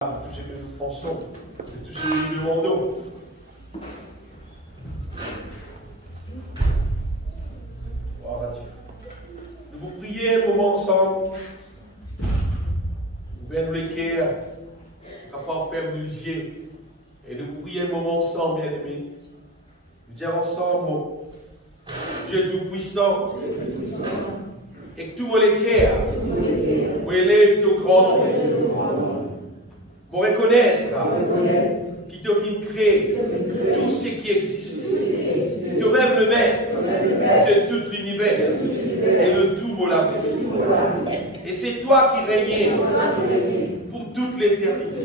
tout ce que nous pensons, et tout ce que nous demandons. Gloire à Dieu. Nous vous prions un moment ensemble. Ouvrez-nous les cœurs, capables de faire nos yeux. Et nous vous prions un moment ensemble, bien-aimés. Nous disons ensemble, Dieu Tout-Puissant, et que tous les cœurs, vous élèvent au grand nom. Pour reconnaître qu'il te fit créer tout ce qui existe, que même le maître de tout l'univers et de tout la vie. Et c'est toi qui régnais pour toute l'éternité,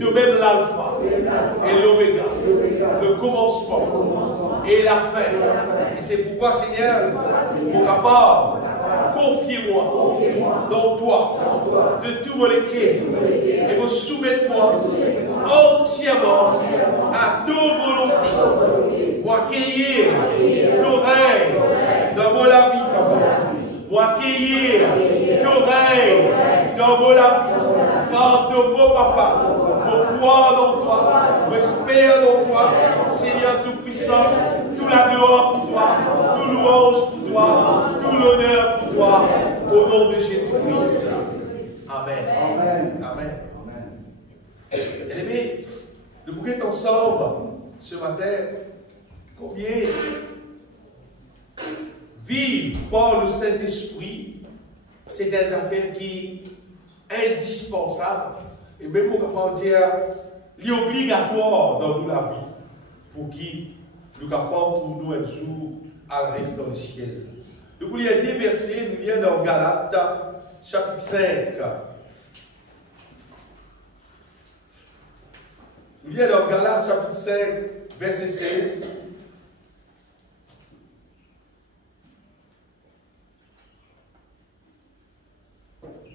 de même l'alpha et l'oméga, le commencement et la fin. Et c'est pourquoi, Seigneur, mon rapport, confiez-moi dans toi, de tout mon cœur, et vous soumettez-moi entièrement à toute volonté, pour accueillir l'oreille dans mon vie, pour accueillir l'oreille dans mon vie, car de mon papa, mon croire dans toi, mon espère dans toi, Seigneur Tout-Puissant, toute la gloire pour toi, tout louange pour toi, tout l'honneur pour toi, au nom de Jésus-Christ. Amen. Amen. Amen. Aimés, nous pouvons ensemble ce matin combien vivre par le Saint-Esprit, c'est des affaires qui sont indispensables et même on peut dire l'obligatoire dans nous la vie pour qui nous capables pour nous un jour à rester dans le ciel. Nous voulons lire des versets, nous lisons dans Galates, chapitre 5. Nous lisons dans Galates, chapitre 5, verset 16.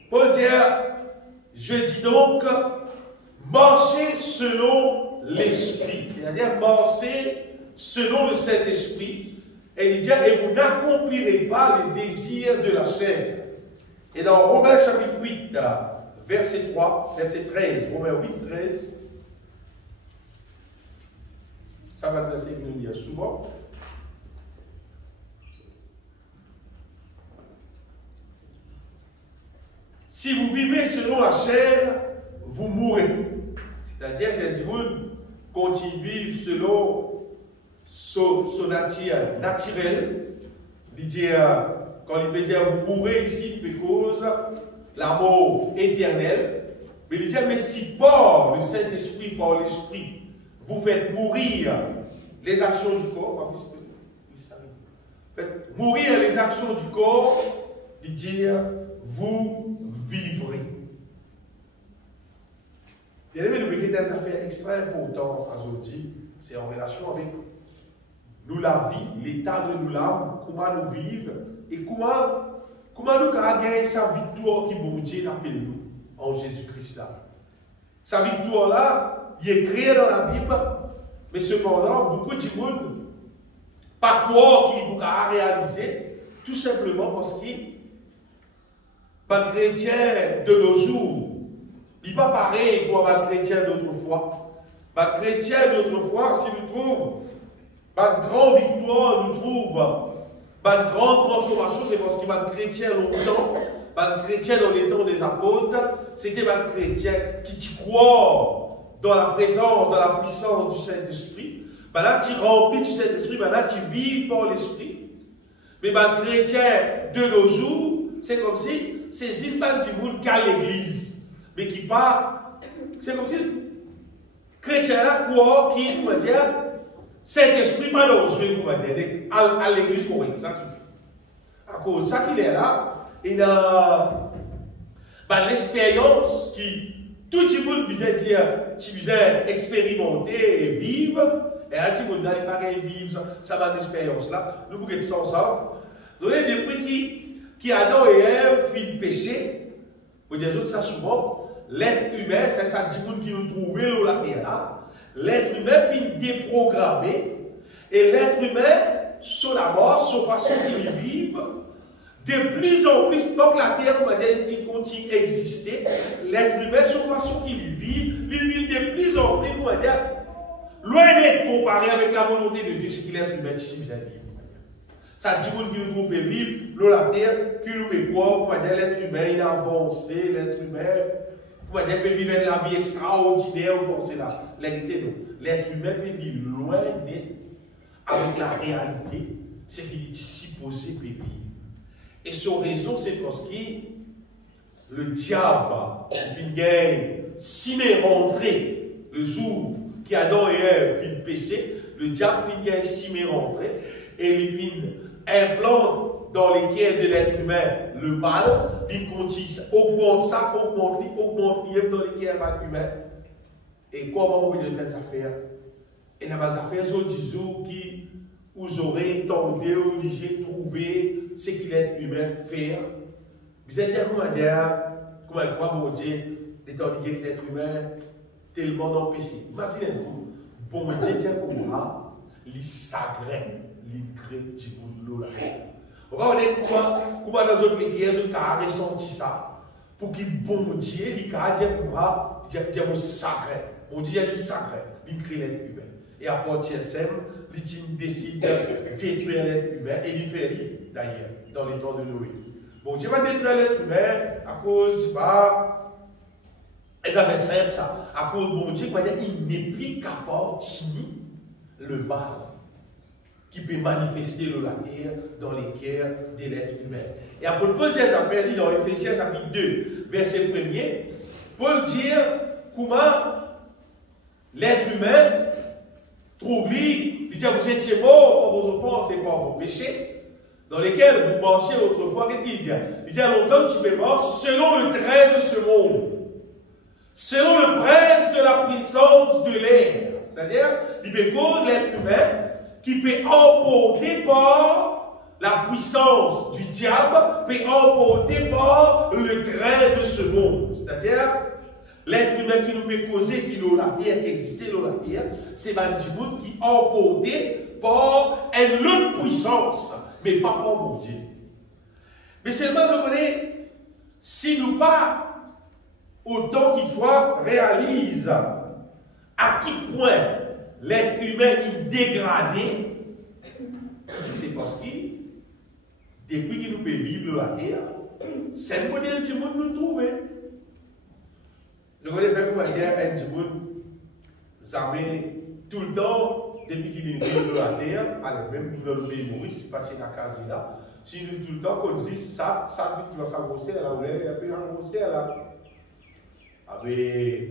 Paul dit, je dis donc, marchez selon l'Esprit. C'est-à-dire, marchez selon le Saint-Esprit. Et il dit, et vous n'accomplirez pas les désirs de la chair. Et dans Romains chapitre 8, verset 3, verset 13, Romains 8, 13, ça va être le verset que nous lisons souvent. Si vous vivez selon la chair, vous mourrez. C'est-à-dire, j'ai dit, quand ils vivent selon son nature naturelle, quand il peut dire vous mourrez ici, il cause la mort éternelle. Mais il dit, mais si par le Saint-Esprit, par l'Esprit, vous faites mourir les actions du corps, faites mourir les actions du corps, il dit, vous vivrez. Bien aimé, nous avons des affaires extrêmement importantes aujourd'hui, c'est en relation avec nous la vie, l'état de nous l'âme, comment nous vivons et comment nous gagnons sa victoire qui vous Dieu appelle nous en Jésus-Christ là. Sa victoire là, il est créé dans la Bible, mais cependant, beaucoup de monde pas croire qu'il pourra réaliser, tout simplement parce que les chrétiens de nos jours, il n'est pas pareil pour les chrétiens d'autrefois. Les chrétiens d'autrefois, si nous trouvons une grande victoire, nous trouvons une grande transformation, c'est parce que les chrétiens longtemps, les chrétiens dans les temps des apôtres, c'était les chrétiens qui croient dans la présence, dans la puissance du Saint-Esprit. Là, tu remplis du Saint-Esprit, là, tu vis par l'Esprit. Mais les chrétiens de nos jours, c'est comme si c'est juste un petit monde qui a l'église, mais qui part. C'est comme si les chrétiens là croient qui, on va dire, Saint-Esprit pas dans le on va dire, à l'église correcte, ça suffit. À cause de ça qu'il est là, il a l'expérience qui, tout le monde disait dire, tu disais expérimenter et vivre, et là, tu ne pas vivre, ça va l'expérience là, nous pouvons être sans ça. Donc, depuis qui Adam et Ève finissent péché, vous dites ça souvent, l'être humain, c'est ça qui nous trouvait là, la terre là. L'être humain finit déprogrammé et l'être humain, sur la mort, sur la façon qu'il vive, de plus en plus, tant que la terre il continue à exister, l'être humain, sur la façon qu'il vit, comparé avec la volonté de Dieu, c'est qu'il est humain, si vous avez dit. Ça dit qui nous trouve vivre, la terre, qui nous met quoi, pour dire l'être humain, il a avancé, l'être humain, pour dire peut vivre la vie extraordinaire, c'est là. L'être humain peut vivre loin net avec la réalité, c'est qu'il est supposé vivre. Et son raison, c'est parce que le diable, il vient s'y rentrer le jour qui Adam et Ève fin péché, le diable vient s'y rentrer et il vient implante dans les cœurs de l'être humain le mal, il continue, augmente ça, augmente dans les cœurs humains. Et comment on peut dire des affaires? Et dans les affaires, sont des jours qui vous aurez tenté, obligé de trouver ce qu'il est humain faire. Vous êtes dire comment une fois, mon Dieu, étant donné que l'être humain tellement dans le péché. Imaginez-vous, bon Dieu, dire comment il s'agrège, il crée du bout de l'eau là. On va voir comment dans notre église, on a ressenti ça. Pour qu'il bon Dieu, il a dit comment, il a sacré. Bon Dieu, il est sacré, il crée l'être humain. Et à partir de ça, il décide de détruire l'être humain et il fait d'ailleurs, dans les temps de Noé. Bon Dieu va détruire l'être humain à cause, ça fait simple ça, à cause de bon Dieu, il n'est plus capable de le mal qui peut manifester la terre dans les cœurs de l'être humain. Et après Paul dit ça dit dans Éphésiens chapitre 2, verset 1er, Paul dit comment l'être humain trouve lui, il dit vous étiez morts pour vos offenses et pour vos péchés, dans lesquels vous marchiez autrefois. Qu'est-ce qu'il dit? Il dit à longtemps tu es mort selon le trait de ce monde, selon le prince de la puissance de l'air. C'est-à-dire, il peut cause l'être humain qui peut emporter par la puissance du diable, peut emporter par le train de ce monde. C'est-à-dire, l'être humain qui nous peut causer qui est la terre, qui existait dans la terre, c'est Bandimout qui est emporté par une autre puissance, mais pas par mon Dieu. Mais seulement, vous voyez, si nous pas autant qu'il faut réalise à quel point l'être humain est dégradé, c'est parce que depuis qu'il nous peut vivre la terre, c'est le modèle du monde nous trouve. Je voulais faire comment dire un du monde, jamais tout le temps, depuis qu'il est vivre la terre, alors même nous dans le pays Maurice, parce que la case là, si nous tout le temps qu'on dit ça qui va s'agrosser, là, on est un peu engrossé là. Avec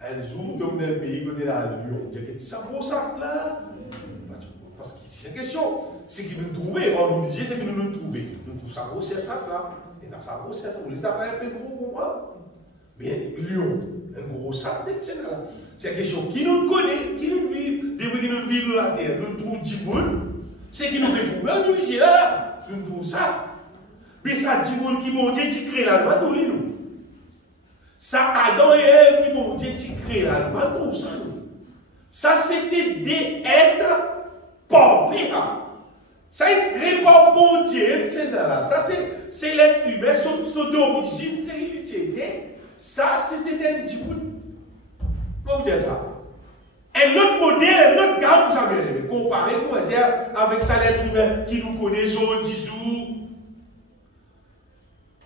un jour, dans le pays, on est là à Lyon. On dit que ça vaut ça là. Parce que c'est une question. C'est qu'ils nous trouvaient. On nous disait, c'est que nous nous trouvions. Nous trouvons ça gros, c'est ça là. Et dans ça gros, c'est ça. On les a pas un peu gros pour moi. Mais Lyon, un gros sac, c'est là. C'est une question qui nous connaît, qui nous vit, depuis que nous vivons la terre. Nous trouvons du monde. C'est qui nous fait trouver. Nous disons là. Nous trouvons ça. Mais ça dit monde qui m'ont dit, qui crée la loi, tous les nous. Ça, Adam et Ève qui m'ont dit, tu crées la loi, tout ça. Ça, c'était d'être parfait. Ça, il crée pas bon Dieu, c'est là. Ça, c'est l'être humain, son d'origine, c'est l'utilité. Ça, c'était un petit bout. Comment dire ça? Un autre modèle, un autre gamme, ça veut dire. Comparé, comment dire, avec ça, l'être humain qui nous connaît, son 10 jours.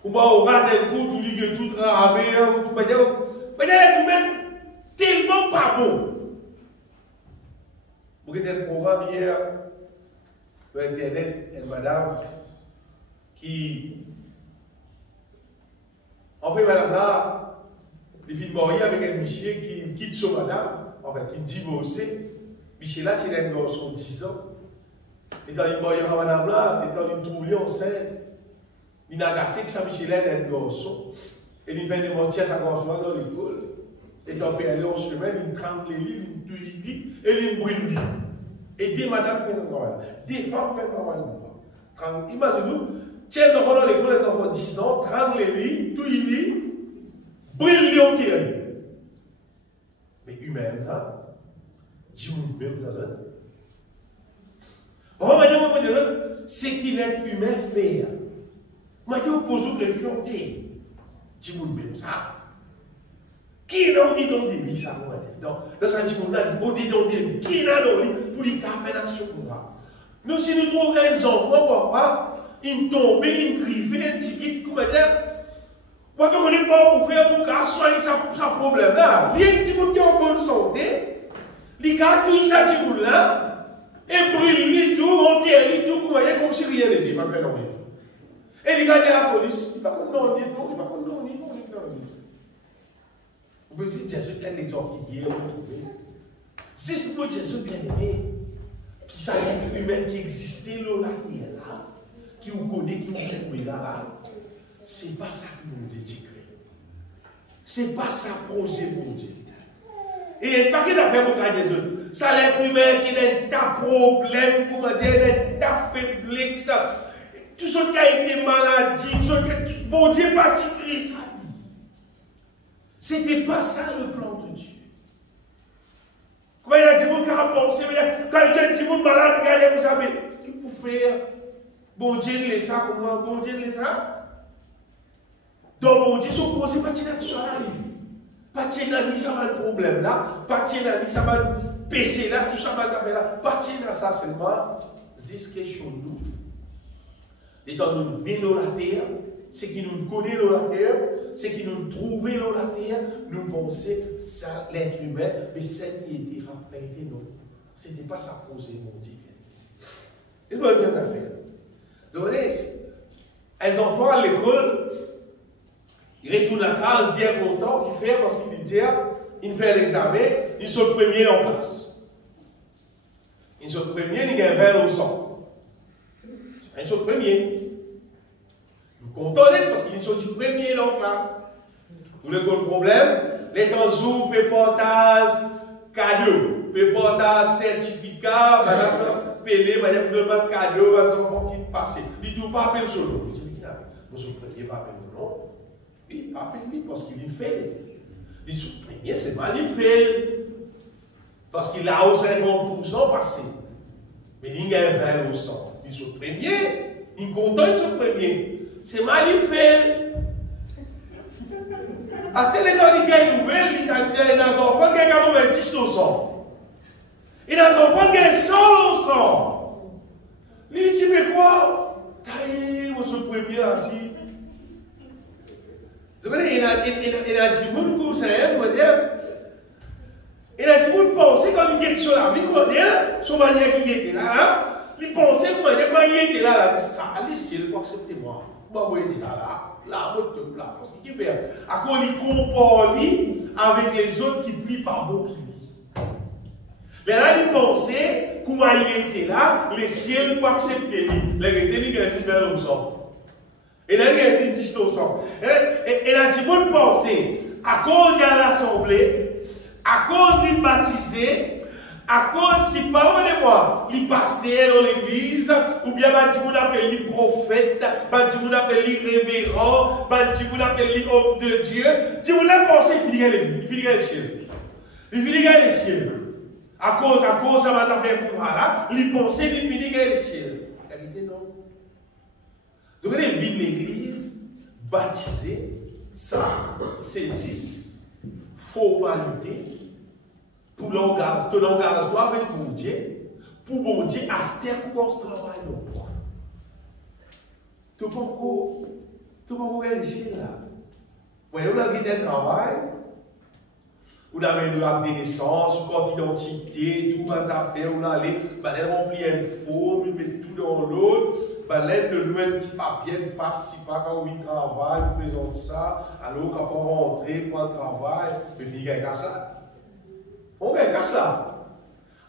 Comment on rate un coup, tout ligue tout ravé, tout va dire, mais l'être humain tellement pas bon. Vous avez un programme hier sur Internet, une madame qui, en fait, madame là, il finit marié avec un monsieur qui quitte son madame, en fait, qui divorce. Michel là, il a un garçon de 10 ans. Et dans il marié avec madame là, et dans il trouve enceinte. Il a cassé que Saint-Michel est un garçon. Et il vient de mentir sa garçon dans l'école. Et quand il est en semaine, il tremble les lits, il tue les lits, et il brûle les lits. Et des madames font normal. Des femmes font normalement. Imaginez-vous, tiens les enfants dans l'école, les enfants 10 ans, tremble les lits, tue les lits, brûle les lits en terre. Mais humain, ça, Dieu même ça. On va dire, c'est qu'il est humain fait. Moi, je vous pose une question, tu vous même ça. Qui est dans dit ça, dans sa vie, on a au dedans de qui est là, pour les faire nation. Nous, si nous trouvons des enfants, papa, ils tombent, ils crient, ils disent, comment dire, on ne peut pas pour faire pour soigner sa problème là. Il y a un petit monde qui est en bonne santé, il a tout ça, petit monde là, et brûle tout, on pierre tout, comme si rien n'était, il va faire non. Et il regarde la police, il va pas non, il va pas non. Vous pouvez dire, Jésus est un exemple qui est retrouvé. Si pour Jésus bien aimé, qui s'est un humain qui existait là, qui vous connaît, qui vous connaît là, c'est pas ça que mon Dieu crée. C'est pas ça projet mon Dieu. Et pas qu'il a fait pour Jésus. Ça l'être humain qui n'a pas de problème, pour me dire, n'a pas de faiblesse. Tout ce qui a été maladie, tout ce que mon Dieu n'a pas créé ça. C'était pas ça le plan de Dieu. Comment il a dit, mon gars, pensez, quand il a dit, mon malade, regardez, vous savez, il peut faire. Bon Dieu ne laisse ça, comment bon Dieu ne laisse ça. Donc, bon Dieu, son projet, pas de ça là. Pas de ça va le problème là. Pas de ça va le péché là. Tout ça va le là. Pas de ça seulement. Jusqu'à chez nous. Étant nous bien la terre, c'est qui nous connaît la terre, c'est qui nous trouve la terre, nous pensons ça, l'être humain, mais ça n'y était rappelé, non. Ce n'était pas ça projet, mon Dieu. C'est une bonne affaire. Donc, les enfants à l'école, ils retournent à la case bien contents, qu'ils font parce qu'ils disent, ils font l'examen, ils sont le premier en classe. Ils sont le premier, ils gagnent 20 au 100. Ils sont le premier. Nous comptons parce qu'ils sont les premiers en classe. Vous voulez le problème? Les temps péportage, cadeau, péportage, certificat, madame Pélé, madame demande cadeau, madame enfants qui passent. Ils ne disent pas appeler son nom. Ils disent, nous sommes le premier, pas appeler mon nom. Oui, pas appeler parce qu'il fait. Ils sont le premier, c'est mal, il fait. Parce qu'il a au 50% passé. Mais il y a 20%. Ils sont le premier. Ils sont contents, ils sont le premier. C'est mal, il fait. À ce temps, il y a une nouvelle, il y a des enfants qui ont 10%. Et des enfants qui ont 100%. Il dit, mais quoi? Taï, on se premier là-ci. Vous savez, il a dit, mon coup, c'est un, il a dit, vous pensez quand il est sur la vie, comment dire, sur la manière qu'il était là, il pensait, comment dire, quand il était là, ça allait, je dis, acceptez-moi. Moi, je suis là, moi, je là. Parce qu'il fait, à quoi il compare avec les autres qui plient par bon qui lit. Mais là, il pensait, comment il était là, les ciels pour accepter lui. Les rétés, il existe vers le sang. Et là, il existe 10%. Et là, tu peux penser, à cause de l'assemblée, à cause du baptisé, à cause, si pas de moi, les pasteurs dans l'église, ou bien on appelle les prophètes, on appelle les révérends, on appelle les hommes de Dieu, on a pensé qu'il finirait l'église, il finirait le ciel. Il finirait le ciel. À cause, ça va faire pour là, il pensait qu'il finirait le ciel. La réalité, non. Donc, les vies de l'église, baptisés, ça, c'est 6 formalités. Pour l'engagement avec mon Dieu, pour mon Dieu, à ce terme, ce travail, non. Tout le monde est ici, là. Voyez, on a dit un travail, on a mis la connaissance, carte d'identité, tout les affaires, on a allé, on remplit une forme, on met tout dans l'autre, on a un petit papier, on passe, si pas quand on travaille, on présente ça, alors quand on rentre pour le travail, on finit avec ça. On regarde ça.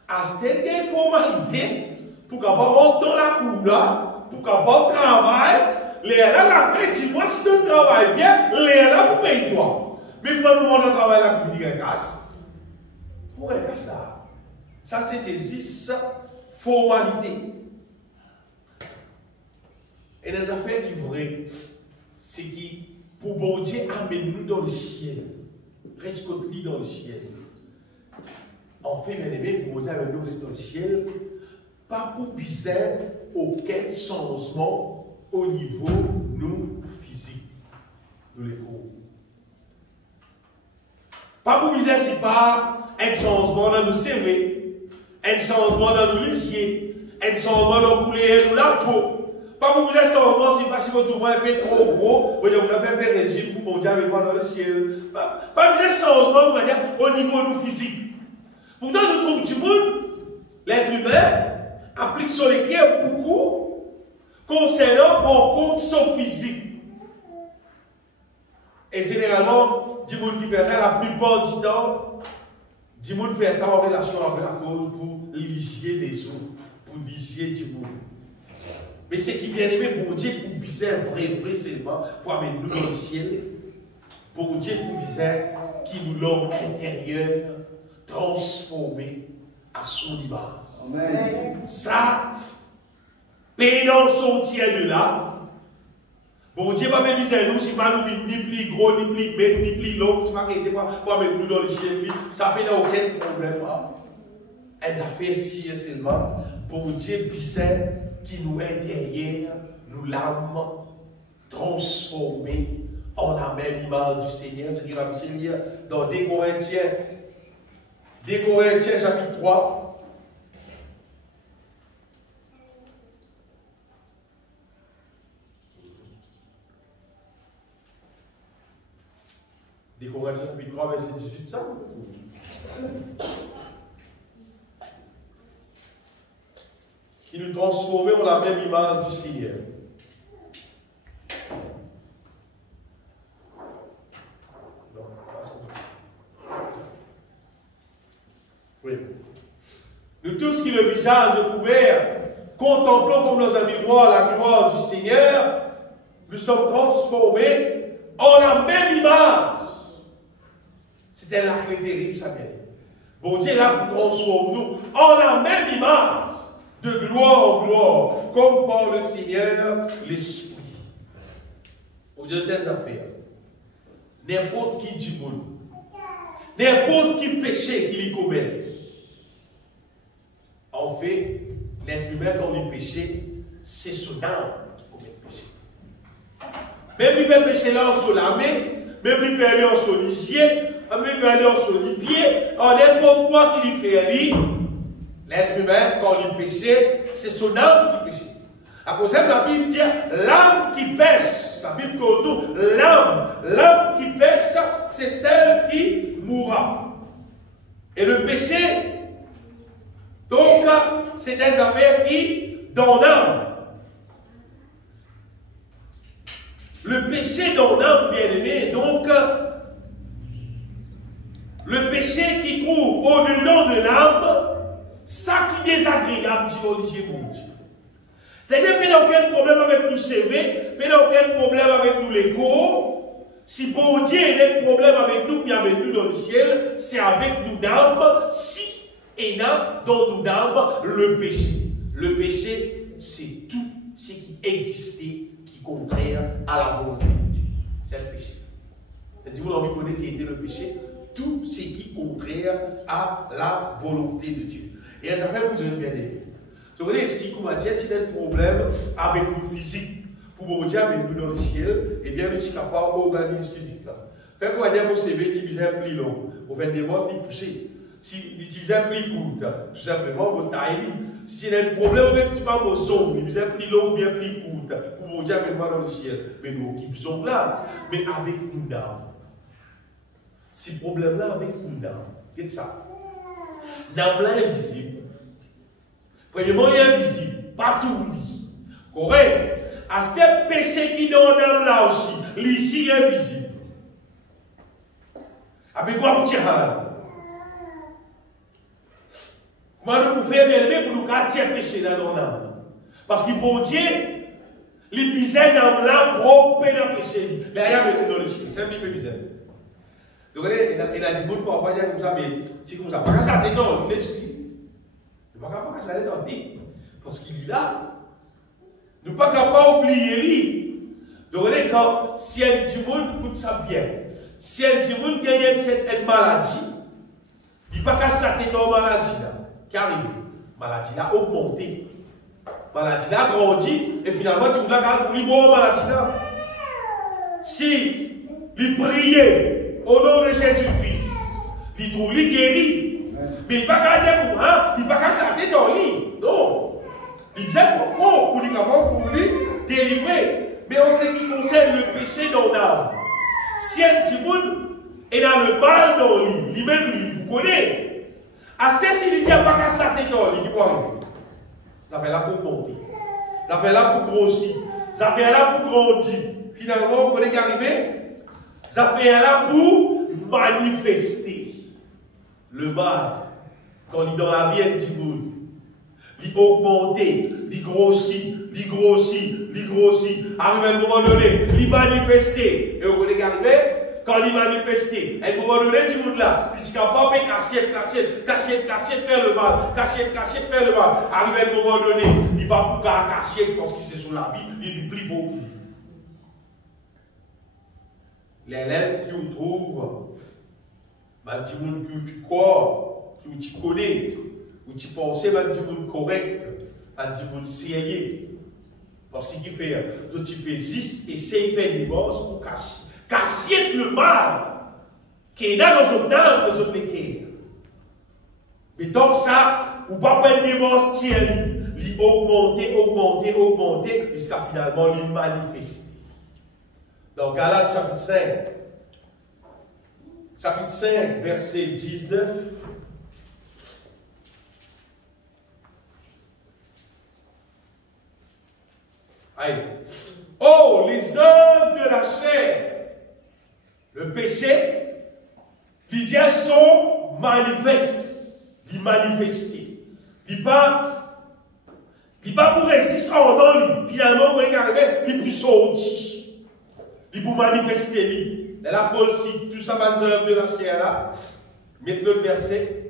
À cette formalité, pour qu'on rentre dans la cour là, pour qu'on travaille, les là la fait, dis-moi si tu travailles bien, les là pour payer toi. Mais quand nous on travaille là pour dire casse. On regarde ça. Ça c'est des 6 formalités. Et les affaires qui vraies, c'est qui, pour bon Dieu, amène-nous dans le ciel. Rescote-nous dans le ciel. En fait, bien aimé, pour monter avec nous dans le ciel, pas pour bizarre aucun changement au niveau nous physique, nous les gros. Pas pour dire c'est pas un changement dans nos CV, un changement dans nos lisiers, un changement dans nos couleurs, dans la peau. Pas pour dire changement, c'est pas si votre moins est trop gros, vous avez fait un régime pour monter avec moi dans le ciel. Pas pour dire changement, on va dire, au niveau de nous physique. Pourtant, nous trouvons du monde, l'être humain applique sur les cœurs beaucoup concernant par contre son physique. Et généralement, du monde qui fait ça, la plupart du temps, du monde fait ça en relation avec la cause pour lisier des eaux, pour lisier du monde. Mais c'est qui bien aimé pour Dieu, pour bizarre, vrai seulement, pour amener nous dans le ciel, pour Dieu, pour bizarre, qui nous l'homme intérieur transformé à son image. Amen. Ça, pénant son tiers de là, bon Dieu va même dire nous, si pas nous ni plus gros, ni plus bête, ni plus long, si pas arrêter pour mettre nous dans le ciel, ça fait aucun problème. Elle a fait si seulement pour Dieu bizarre qui nous est derrière, nous l'âme transformée en la même image du Seigneur. C'est ce qu'il a dit dans 2 Corinthiens. 2 Corinthiens chapitre 3. Des Corinthiens chapitre 3, verset 18, ça qui nous transformait en la même image du Seigneur. Oui. Nous tous qui le visage découvert, contemplons comme dans un miroir la gloire du Seigneur, nous sommes transformés en la même image. C'était la clé terrible, ça bien. Bon Dieu là pour transformer nous en la même image. De gloire en gloire, comme par le Seigneur, l'Esprit. Au Dieu de telles affaires, n'importe qui dit bon, n'importe qui péché qu'il y commet, en fait, l'être humain quand il péché, c'est son âme qui commet le péché. Même il fait péché là en la main, même il fait aller en solicier, même il fait aller en solipier, en n'importe quoi qu'il fait aller. L'être humain, quand il péchait, c'est son âme qui péchait. À cause de la Bible dit l'âme qui pêche. La Bible dit l'âme qui pêche, c'est celle qui mourra. Et le péché, donc, c'est une affaire qui donne l'âme. Le péché donne l'âme, bien aimé, donc, le péché qui trouve au-dedans de l'âme, ça qui est désagréable, dit Olivier Moudi. C'est-à-dire qu'il n'y a aucun problème avec nous CV, il n'y a aucun problème avec nous l'écho. Si bon Dieu a un problème avec nous, puis avec nous dans le ciel, c'est avec nous d'âme, si et n'a dans nous d'âme le péché. Le péché, c'est tout ce qui existait, qui est contraire à la volonté de Dieu. C'est le péché. C'est-à-dire qu'on a envie de connaître qui était le péché, tout ce qui est contraire à la volonté de Dieu. Et ça fait pour Dieu bien aimé. Vous voyez, si comme Dieu a un problème avec nous physique, pour vous dire, mais nous dans le ciel, eh bien, nous sommes capables d'organiser physique. Fait qu'on va dire, vous savez, tu vis un pli long, vous faites des morts, ni pousser. Si tu vis un pli court, tout simplement, vous taillez. Si tu as un problème avec vos ongles, tu vis un pli long ou bien pli court, pour vous dire, mais moi dans le ciel, mais nous qui sommes là, mais avec nous d'âme. Si problème-là avec nous d'âme, qu'est-ce que ça? L'âme là est visible. Premièrement, il est invisible, pas tout dit. Correct? À ce péché qui donne l'âme là aussi, l'ici il est invisible. Avec quoi vous tirez? Comment nous pouvons faire bien aimé pour nous garder le péché là dans l'âme? Parce que bon Dieu, les bizarres dans l'âme propre dans le péché. Mais il y a avec dans le ciel. C'est un peu bizarre. Donc, il a dit, bon, pour pas dire comme ça, mais c'est comme ça. Parce que ça t'est dans l'esprit. Il n'est pas capable de ça aller dans le vie. Parce qu'il est là. Nous ne sommes pas capables d'oublier lui. Donc, quand si un monde coûte ça bien, si un monde gagne cette maladie, il ne peut pas se la tête dans la maladie là. Qui arrive? La maladie là a augmenté. La maladie là a grandi. Et finalement, tu voudrais garder pour lui boire la maladie là. Si il priait au nom de Jésus-Christ, Il trouve lui guéri. Mais il ne va pas dire pour un, il ne va pas s'arrêter dans lui. Non. Il dit pourquoi pour lui capable pour lui délivrer. Mais en ce qui concerne le péché dans l'âme, si un petit monde est dans le mal dans lui, lui-même il vous connaît. Assez s'il dit pas qu'à s'arrêter dans lui, il va arriver. Ça fait là pour monter. Ça fait là pour grossir. Ça fait là pour grandir. Finalement, vous connaissez qu'arriver? Ça fait là pour manifester le mal. Quand il est dans la vie, il dit il augmente, il grossit, il grossit, il grossit. Arrive à un moment donné, il manifeste. Et vous connaissez qu'arriver? Quand il manifeste, à un moment donné, du monde là, il dit qu'il n'y a pas de cachette, cachette, cachette, cachette, faire le mal, cachette, cachette, faire le mal. Arrive à un moment donné, il va pour cachette parce que c'est sur la vie, il plus faux. Les lèvres qui vous trouvent, du monde qui tu crois, qui tu connais, où tu penses, du monde correct, du monde sérieux. Parce qu'il fait, tu peux essayer de faire des bosses pour casser le mal qui est là dans son âme, dans son cœur. Mais tant que ça, ou pas prendre des bosses, il augmenter, augmenter, augmenter, jusqu'à finalement il manifester. Dans Galates chapitre 5, verset 19. Aïe. Oh, les œuvres de la chair, le péché, les dieux sont manifestes, ils manifestés. Ils pas pour résister dans lui. Finalement, vous regardez, ils peuvent sortir. Ils peuvent manifester. Et là, Paul cite tout ça, les œuvres de la chair là. Maintenant, le verset.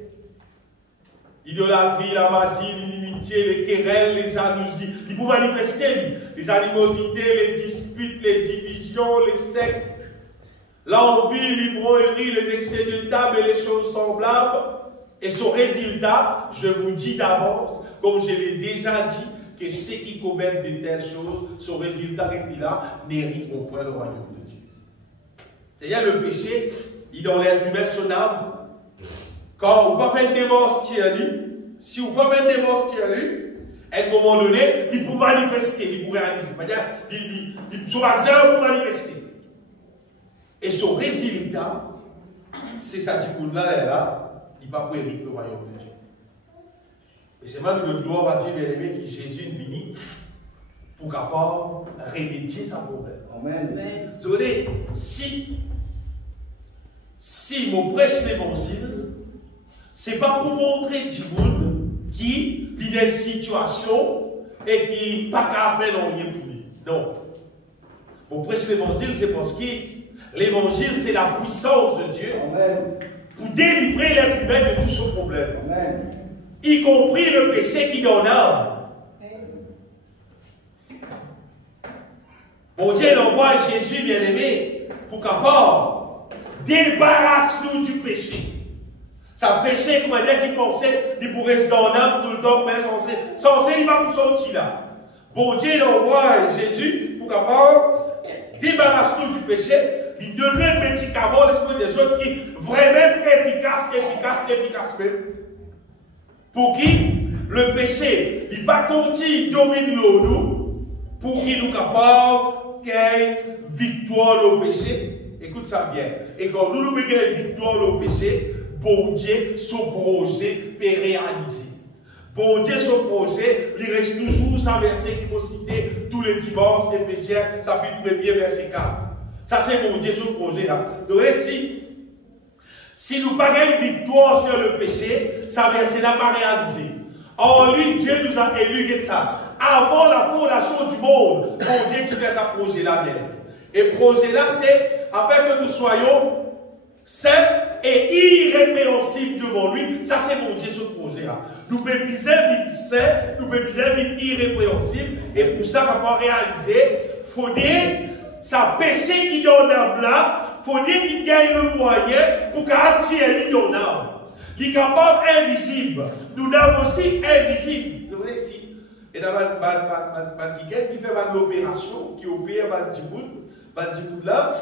L'idolâtrie, la magie, l'inimitié, les querelles, les jalousies. Il peut manifester les animosités, les disputes, les divisions, les sectes, l'envie, l'ivrognerie, les excès de table et les choses semblables. Et son résultat, je vous dis d'avance, comme je l'ai déjà dit, que ceux qui commettent de telles choses, son résultat est là, n'hériteront point le royaume de Dieu. C'est-à-dire le péché, il dans l'être humain son âme. Quand vous ne pouvez pas faire une démence qui est lui, si vous ne pouvez pas faire une démence qui est lui, à un moment donné, il peut manifester, il peut réaliser. C'est-à-dire, son action pour manifester. Et son résultat, c'est ça qui est là, il ne va pas hériter le royaume de Dieu. Et c'est même notre gloire à Dieu, bien aimé, que Jésus est venu pour capable remédier sa problème. Amen. Vous voyez, si mon prêche l'évangile, ce n'est pas pour montrer du monde qui vit dans une situation et qui n'a pas qu'à faire dans rien pour lui. Non. Mon prêche l'évangile, c'est parce que l'évangile, c'est la puissance de Dieu. Amen. Pour délivrer l'être humain de tout son problème. Amen. Y compris le péché qui donne âme. Bon Dieu, il envoie Jésus, bien-aimé, pour qu'apporte, débarrasse-nous du péché. C'est un péché, comme dire, qu'il pensait, il pourrait rester dans l'âme tout le temps, mais censé, il va nous sortir là. Bon Dieu, il envoie Jésus pour qu'apporte, débarrasse-nous du péché, il donne un médicament, l'esprit des autres, qui est vraiment efficace même. Pour qui le péché, il va continuer domine nous, pour qu'il nous capable qu'il y ait victoire au péché. Écoute ça bien. Et quand nous avons une victoire au péché, bon Dieu, son projet peut réaliser. Bon Dieu, son projet, il reste toujours sa verset qui faut citer tous les dimanches, Éphésiens, chapitre 1er, verset 4. Ça, c'est bon Dieu, son projet là. Donc, si nous n'avons pas une victoire sur le péché, ça verset n'a pas réalisé. En lui, Dieu nous a élus de ça. Avant la fondation du monde, bon Dieu, tu fais ce projet-là même. Et projet là, c'est afin que nous soyons saints et irrépréhensibles devant lui. Ça, c'est mon Dieu, ce projet-là. Nous pouvons vite saints, nous pouvons vite irrépréhensibles. Et pour ça, on va réaliser, il faut dire, ça péché qui donne l'âme là, il faut dire qu'il gagne le moyen pour qu'attirer dans l'âme. Il est capable invisible. Nous l'avons aussi invisible. Vous voyez ici. Et dans quelqu'un qui fait l'opération, qui opère Bandimoud là,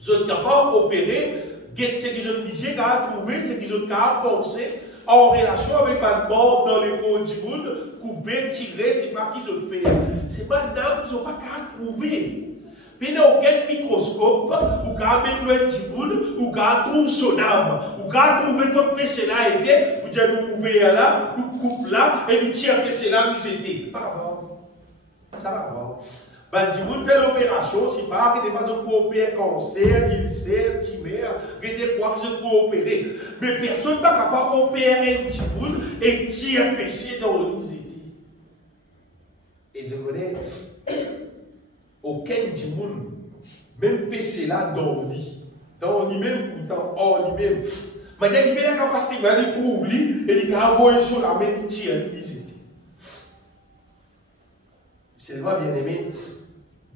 vous êtes capable d'opérer ce qu'ils ont obligé à trouver, ce qu'ils ont pensé en relation avec un membre dans les cours du monde, couper, tirer, c'est pas qu'ils ont fait. C'est pas une âme qu'ils n'ont pas qu'à trouver. Puis il n'y a aucun microscope, ou qu'à mettre le petit monde, ou qu'à trouver son âme, ou qu'à trouver comme péché là était, ou déjà nous ouvrir là, nous coupe là, et nous tire péché là, nous était. Pas grave. Ça va voir. Ben, du monde fait l'opération, si pas, il n'y a pas de coopérer cancer, ulcère, tumeur, il y a des quoi qui sont coopérer. Mais personne n'est pas capable d'opérer un petit monde et tirer péché dans l'unité. Et je connais aucun petit monde, même péché là dans le lit. Dans lui-même, pourtant, hors lui-même. Mais il y a la capacité de trouver lui et il a envoyé sur la main, il tire l'unité. C'est le bien aimé.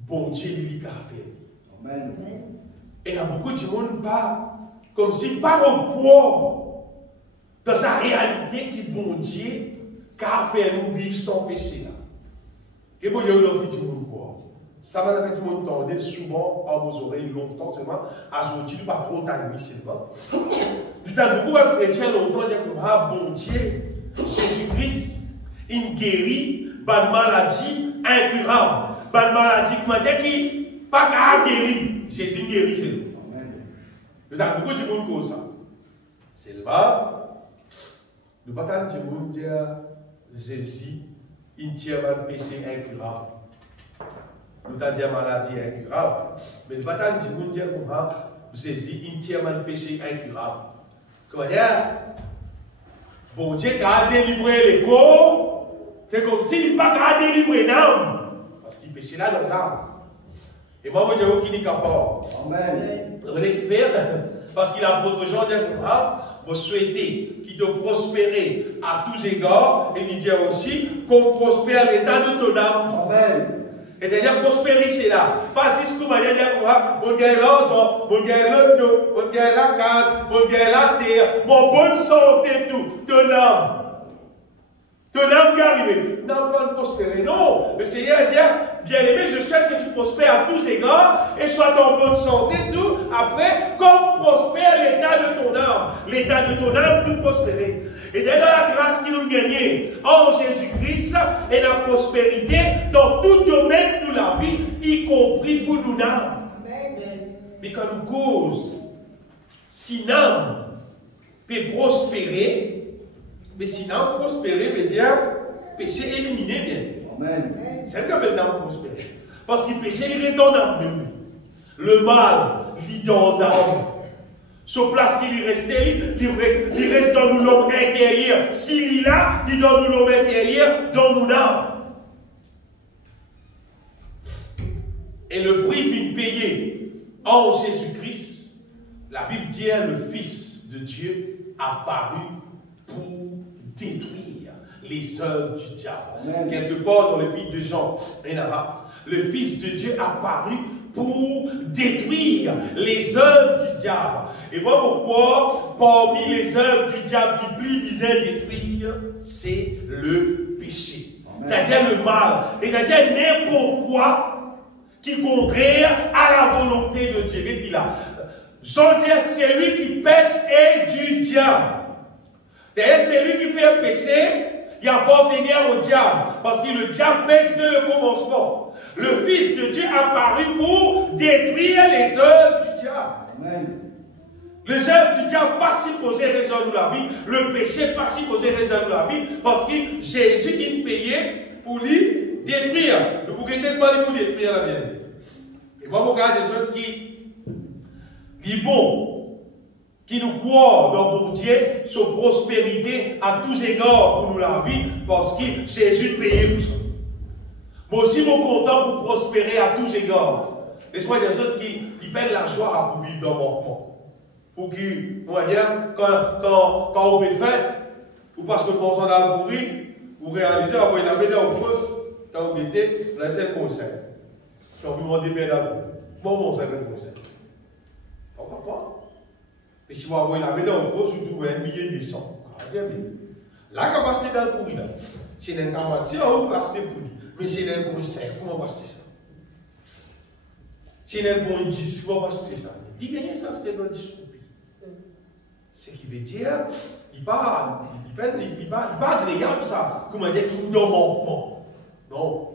Bon Dieu lui a fait. Amen. Et il y a beaucoup de monde pas comme si par recours dans sa réalité qui bon Dieu a fait nous vivre sans péché là. Et bon Dieu nous dit monde quoi. Ça m'a fait tout le monde entendre souvent à vos oreilles longtemps seulement à ce que tu pas trop t'admirer seulement. Du temps beaucoup de chrétiens longtemps dire comme ah bon Dieu Jésus-Christ il guérit par maladie incurable. Une maladie qui n'est pas qu'à guérir. Jésus guérit chez nous. Nous avons beaucoup de monde comme ça. C'est le bas. Nous ne pouvons pas dire Jésus, il tient un péché incurable. Nous avons dit maladie incurable. Mais nous ne pouvons pas dire Jésus, il tient un péché incurable. Comment dire? Bon Dieu a délivré les corps. C'est comme s'il n'a pas qu'à délivrer l'âme. Parce qu'il péché là dans l'âme. Et moi, je dis qu'il est capable. Amen. Vous voyez qu'il fait? Parce qu'il a d'autres gens dire vous souhaitez qu'il te prospérer à tous égards. Et il dit aussi qu'on prospère l'état de ton âme. Amen. C'est-à-dire prospérer, c'est là. Pas si ce que je dire mon gars l'argent, mon gars l'auto, mon gars la case, mon gars la terre, mon bonne santé, tout, ton âme. Ton âme qui arrive, n'a pas prospérer. Non, le Seigneur dit, bien aimé, je souhaite que tu prospères à tous égards et sois en bonne santé, tout. Après, comme prospère l'état de ton âme. L'état de ton âme, tout prospérer. Et dans la grâce qu'il nous gagne en Jésus-Christ et la prospérité dans tout domaine de la vie, y compris pour nous âmes. Mais quand nous cause, si l'âme peut prospérer, mais sinon, prospérer veut dire péché éliminé, bien. Amen. C'est un peu d'âme prospérer. Parce que le péché, il reste dans l'âme de lui. Le mal, il est dans l'âme. Sur place qu'il est resté, il reste dans nous l'homme intérieur. S'il est là, il est dans nous l'homme intérieur, dans nous l'âme. Et le prix fut payé en Jésus-Christ. La Bible dit, le Fils de Dieu apparu pour détruire les œuvres du diable. Amen. Quelque part dans l'épître de Jean, le Fils de Dieu apparu pour détruire les œuvres du diable. Et moi, pourquoi, parmi les œuvres du diable qui plus bizarre détruire, c'est le péché. C'est-à-dire le mal. C'est-à-dire n'importe quoi qui est contraire à la volonté de Dieu. Et puis là, Jean dit, c'est lui qui pêche et du diable. D'ailleurs, c'est lui qui fait un péché, il appartenait au diable. Parce que le diable pêche dès le commencement. Le Fils de Dieu apparu pour détruire les œuvres du diable. Amen. Les œuvres du diable pas supposées résoudre la vie. Le péché pas supposé résoudre la vie. Parce que Jésus, il payait pour lui détruire. Ne vous inquiétez pas pour détruire la vie. Et moi, je regarde des autres qui bon, qui nous croient dans mon Dieu, sur prospérité à tous égards pour nous la vie, parce que Jésus payait pour ça. Moi aussi, je suis content pour prospérer à tous égards. Laisse-moi des autres qui peinent la joie pour vivre dans mon monde. Pour qui, on va dire, quand on peut faire, ou parce que mon sang a pourri, vous réalisez, vous avez la dans autre chose, quand vous mettez, vous laissez le conseil. Je vais vous demander bien d'abord. Bon, c'est le conseil. Pourquoi pas? Mais si vous avez la dans autre chose, vous trouvez un billet de 100. La capacité dans le pourri, là, c'est une intervention, vous restez pourri. Mais c'est un bon 5, comment on va acheter ça? C'est un bon 10, comment on va acheter ça? Il gagne ça, c'était dans 10 roupies. Ce qui veut dire, il n'est pas agréable ça, comment dire, qu'il nous manquement. Non.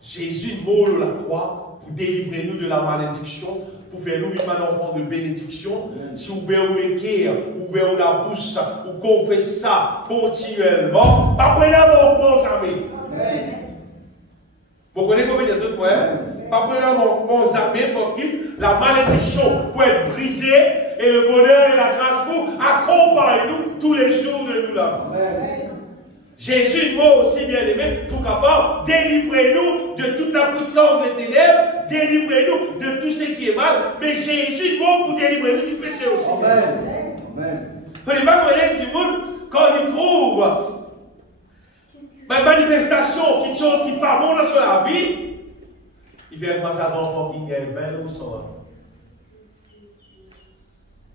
Jésus mourut la croix pour délivrer nous de la malédiction, pour faire nous vivre un enfant de bénédiction. Si vous ouvrez les cœurs, ouvrez la bouche, vous confessez ça continuellement, pas pour la mort, vous savez. Vous connaissez combien de ce point? Pas pour la mort, vous savez, parce que la malédiction peut être brisée et le bonheur et la grâce pour accompagner nous tous les jours de nous là. Jésus mort aussi bien aimé pour capable délivrer-nous de toute la puissance des ténèbres, délivrer-nous de tout ce qui est mal, mais Jésus mort pour délivrer nous du péché aussi. Amen. Vous ne pouvez pas connaître du monde quand il trouve une manifestation, quelque chose qui n'est pas bon dans la vie, il fait penser à son enfant qui gagne 20 ou 100.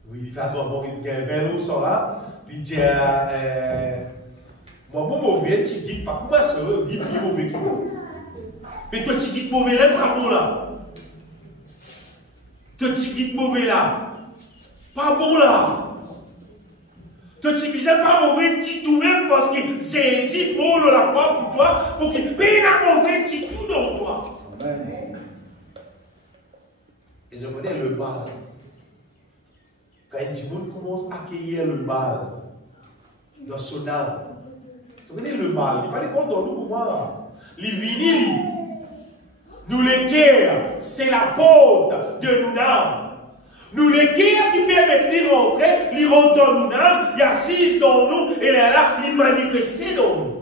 Oui, il fait à son enfant qui gagne 20 ou 100 là, il dit moi, mon mauvais, tu dis pas comment ça, il est plus mauvais que moi. Mais toi, tu dis mauvais là, pas bon là. Toi, tu dis mauvais là, pas bon là. Toi, tu dis pas mauvais, tu tout même parce que Jésus mort la croix pour toi, pour qu'il paye la mauvais, tu tout dans toi. Et je connais le mal. Quand un monde commence à accueillir le mal dans son âme, vous connaissez le mal, il n'est pas les comptes dans nous pour moi. Les vinyles, nous les guerres, c'est la porte de nous âmes. Nous les guerres qui permettent d'y rentrer, ils rentrent dans nous âmes, ils assisent dans nous, et là, ils manifestent dans nous.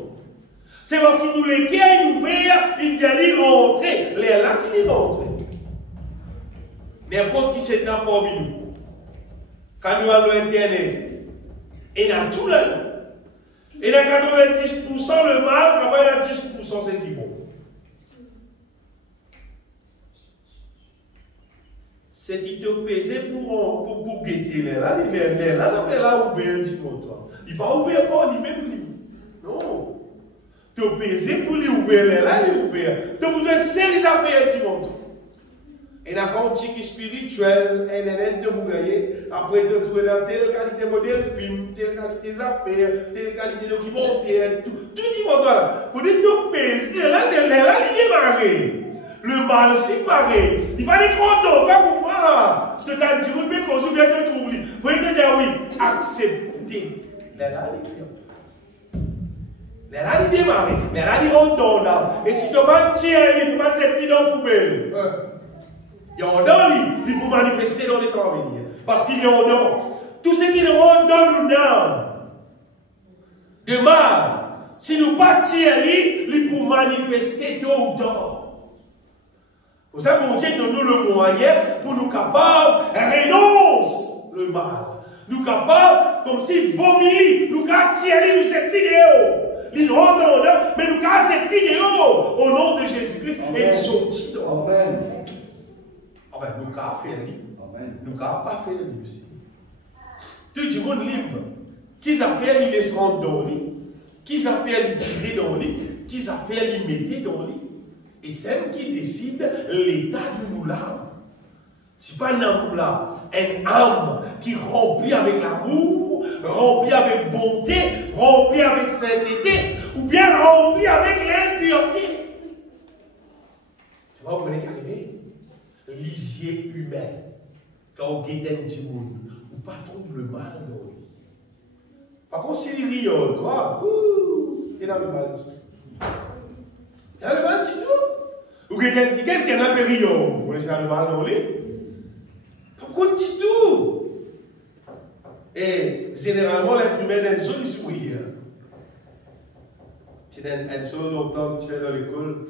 C'est parce que nous les guerres, ils nous ouvrent, ils disent y rentrer, les là qui y rentrent. N'importe qui c'est dans parmi nous. Quand nous allons à Internet, il y a tout là. Et dans 90% le mal, quand il y a 10% c'est qui bon. C'est qui te pesait pour guetter les là, ça fait là ouvert un petit peu toi. Il ne va pas ouvrir pas lui-même. Non. Te pesait pour lui ouvrir les là, il est ouvert. Donc vous devez serrer les affaires un petit peu. Et dans le contexte spirituel, NNN de Bougaye, après de trouver dans telle qualité modèle film, telle qualité affaires, telle qualité documentaire, tout dit mon doigt. Pour dire tout pays, là, il est marré. Le mal, c'est pareil. Il va dire qu'on pas pour moi. De t'en dire, mais qu'on se vient de trouver. Il faut dire oui, accepter. Là, il est marré. Là, il rentre là. Et si tu vas tirer, tu vas te dans la poubelle. Il y a un don, il peut manifester dans les temps à venir. Parce qu'il y a un don. Tout ce qui nous rend dans nous de mal, si nous pas tirer, il peut manifester tôt ou tard. Pour ça, mon Dieu donne nous le moyen pour nous capables de renoncer le mal. Nous capables, comme si vomir, nous capables tirer cette vidéo. Ils rentrent dans nous, mais nous capables cette vidéo au nom de Jésus-Christ et ils sont dans. Amen. Enfin, nous n'avons fait rien. Nous n'avons pas fait rien aussi. Tout le monde libre. Qui a fait, ils laissent rentrer dans le lit. Qui a fait, ils tirer dans le lit. Qui a fait, ils mettent dans le lit. Et c'est qui décide l'état de nous l'âme. Ce n'est pas un âme là. Une âme qui remplit avec l'amour, remplit avec bonté, remplit avec sainteté, ou bien remplit avec l'impureté. Tu vois, vous voulez qu'arriver? Lisier humain, quand vous guettez un petit monde, vous ne pas trouver le mal dans lui. Par contre, si il rit en toi, il est dans le mal. Il y a le mal du tout. Vous guettez quelqu'un qui a péri, vous laissez le mal dans lui. Par contre, du tout. Et généralement, l'être humain a une seule sourire. Tu as une seule longtemps que tu es dans l'école.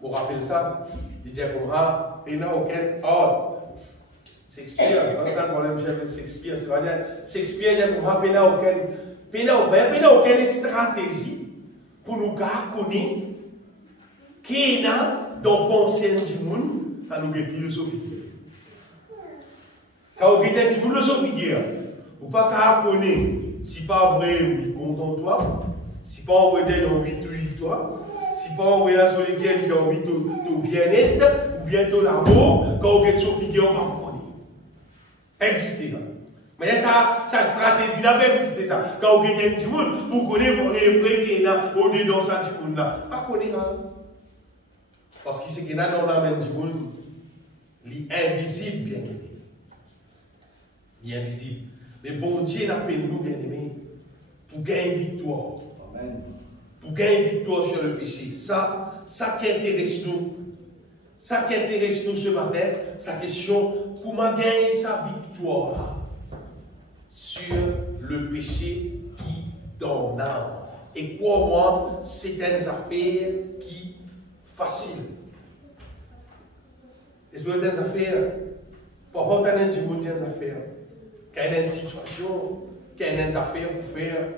Vous rappelez ça? Il dit comme ça, il n'y a aucun ordre. Shakespeare, c'est pas un problème, j'aime Shakespeare, c'est pas dire. Shakespeare dit comme ça, il n'y a aucune stratégie pour nous connaître qu'il y a dans le pensée du monde, à nous guérir philosophie. Quand vous guérir du monde, philosophie, vous ne pouvez pas connaître si pas vrai, il compte en toi, si pas vrai, il a envie de toi. Si pas on regarde sur lesquels qui ont envie de bien-être, ou bien ton amour, quand on regarde sur figure, on va connaître. Exister là. Mais sa stratégie là peut exister ça. Quand vous avez du monde, vous connaissez vrai qui est là, au-dedans ça du monde là. Pas connaître là. Parce que ce qui est là dans la main du monde, il est invisible, bien aimé. Il est invisible. Mais bon Dieu l'appelle nous, bien aimé, pour gagner victoire. Amen. Pour gagner victoire sur le péché. Ça qui intéresse nous. Ça qui intéresse nous ce matin, sa question, comment gagner sa victoire là sur le péché qui dans l'âme. Et crois-moi, c'est une affaire qui facile. Est-ce que vous avez des affaires? Parfois, vous avez des affaires. Quand il y a une situation, quand il y a des affaires pour faire,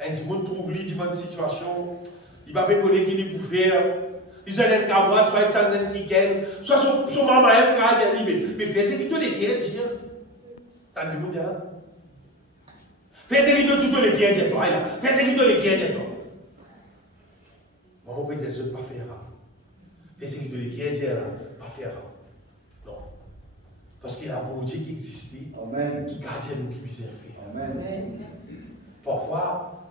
un petit monde trouve lui devant une situation, il va pas connaître qui pour faire. Il a un camarade, soit un qui gagne, soit son maman aime quand il dit, mais fais ce que tu les qui est dire. T'as dit, vous dire. Fais ce que tu les qui est dire, toi. Fais ce que tu les qui est dire, toi. Maman peut dire, je ne vais pas faire. Fais ce que tu les qui est dire, pas faire. Non. Parce qu'il y a un bon Dieu qui existait, Amen. Qui gardait nous, qui puisse faire. Amen. Parfois,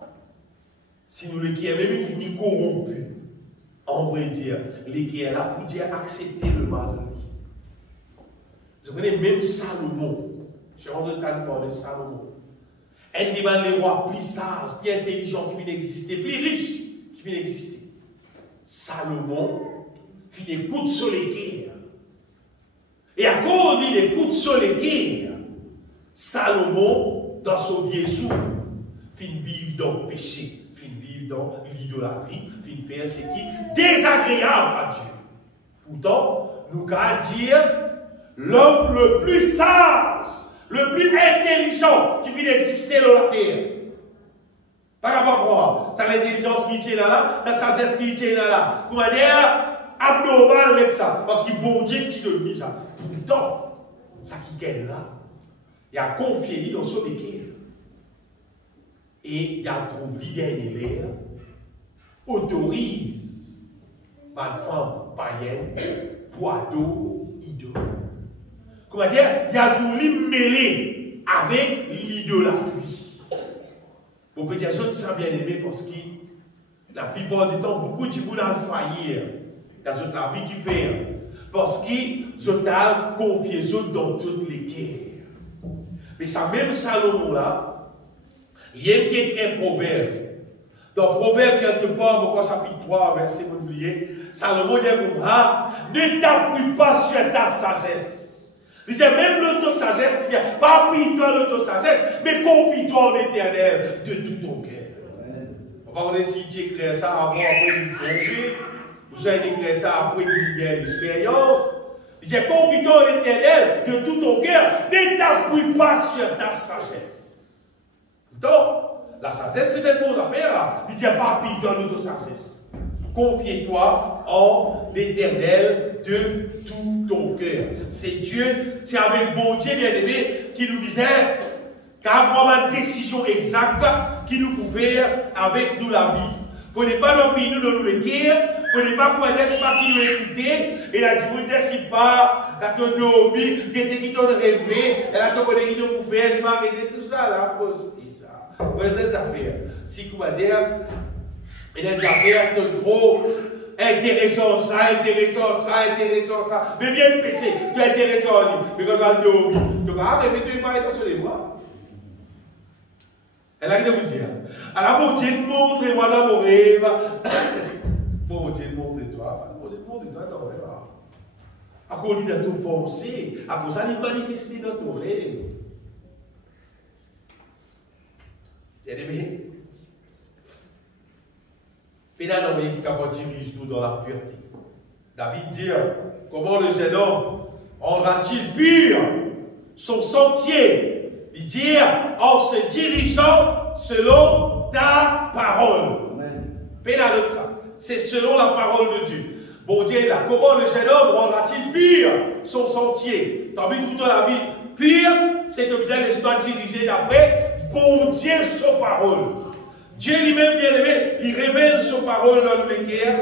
si nous les qui est même fini corrompus, en vrai dire, les qui est là pour dire accepter le mal. Vous connaissez même Salomon, je suis en train de parler de Salomon. Un des rois plus sages, plus intelligents qui viennent exister, plus riches qui viennent exister. Salomon finit coup de sur les guerres. Et à cause des coups de sur les guerres, Salomon, dans son vieil sou, finit vivre dans le péché, finit vivre dans l'idolâtrie, finit faire ce qui est désagréable à Dieu. Pourtant, nous allons dire l'homme le plus sage, le plus intelligent qui vient d'exister dans la terre. Par rapport à quoi? C'est l'intelligence qui tient là, la sagesse qui tient là. Comment dire? Abnormal avec ça. Parce qu'il bon Dieu qui te dit ça. Pourtant, ça qui gagne là, il a confié dans son équerre. Et il a trouvé l'air, autorise ma femme païenne pour ado idole. Comment dire? Il a tout mêlé avec l'idolâtrie. Vous pouvez dire, je ça bien aimé parce que la plupart du temps, beaucoup de gens ont failli. Il y a la vie qui fait. Parce qu'ils ont confié dans toutes les guerres. Mais ça même Salomon là, il y a écrit un proverbe. Dans Proverbe, quelque part, au chapitre 3, verset, vous oubliez, Salomon dit ne t'appuie pas sur ta sagesse. Il dit même l'autosagesse, il dit pas appuie-toi l'autosagesse, mais confie-toi en l'Éternel de tout ton cœur. On va voir si tu écris ça avant, après une tombée. Vous avez écrit ça après une expérience. Il dit confie-toi en l'Éternel de tout ton cœur, ne t'appuie pas sur ta sagesse. Donc, la sagesse, c'est une bonne affaire. Il dit pas appuie-toi l'autosagesse. Confie-toi en l'Éternel de tout ton cœur. C'est Dieu, c'est avec bon Dieu bien-aimé qui nous disait qu'à prendre une décision exacte qui nous pouvait avec nous la vie. Il ne faut pas nous payer nous dans le cœur, il ne faut pas qu'on laisse pas qui nous écouter, et la Dieu si pas, la ton dormi, qui t'ont rêvé, et la ton qui t'ont fait, je m'arrête tout ça, là, faut c'est ça. Vous avez des affaires. Si vous va dire, il y a des affaires trop intéressant ça. Mais bien le péché, tu es intéressant en lui. Mais quand tu as dormi, tu vas rêver, tu vas être sur les bras. Elle a dit de vous dire. Alors, bon Dieu, montre-moi dans mon rêve. Bon Dieu, montre-toi. Bon Dieu, montre-toi dans mon rêve. À cause de ton pensée, à cause de manifester dans ton rêve. Bien aimé. Et là, l'homme qui dirige tout dans la pureté. David dit, comment le jeune homme rendra-t-il pur son sentier? Il dit, en se dirigeant selon ta parole. Pénal ça. C'est selon la parole de Dieu. Bon Dieu là, comment le jeune homme rendra-t-il pur son sentier? T'as vu toute la vie pur, c'est de bien l'histoire dirigée d'après bon Dieu son parole. Dieu lui-même, bien aimé, il révèle son parole dans le cœur.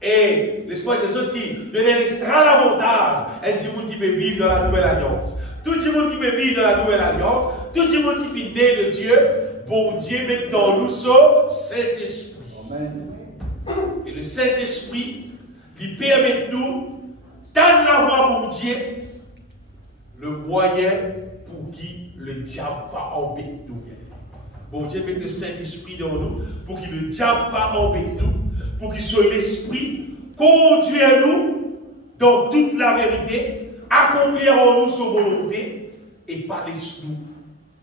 Et l'espoir des autres qui ne restera l'avantage, un petit monde qui peut vivre dans la nouvelle alliance. tout le monde qui peut vivre dans la nouvelle alliance, tout le monde qui vit né de Dieu, bon Dieu met dans nous ce Saint-Esprit. Et le Saint-Esprit lui permet de nous, dans la voie pour Dieu, le moyen pour qui le diable pas embêter nous. Bon Dieu met le Saint-Esprit dans nous, pour que le diable pas embêter nous, pour que soit l'Esprit conduise nous dans toute la vérité, accomplir en nous sa volonté, et pas laisse-nous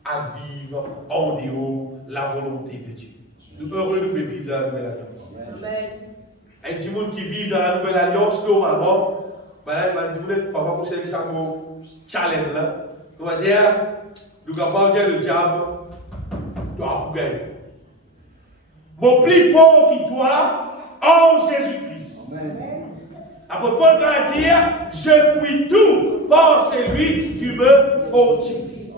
à vivre en dehors la volonté de Dieu. Nous heureux de vivre dans la nouvelle alliance. Amen. Et du monde qui vit dans la nouvelle alliance, normalement, il va dire, papa, vous savez ça comme challenge là. On va dire, nous ne pouvons pas dire le diable doit gagner. Mon plus fort qui toi, en Jésus-Christ. Apôtre Paul va dire, je puis tout par celui qui me fortifie.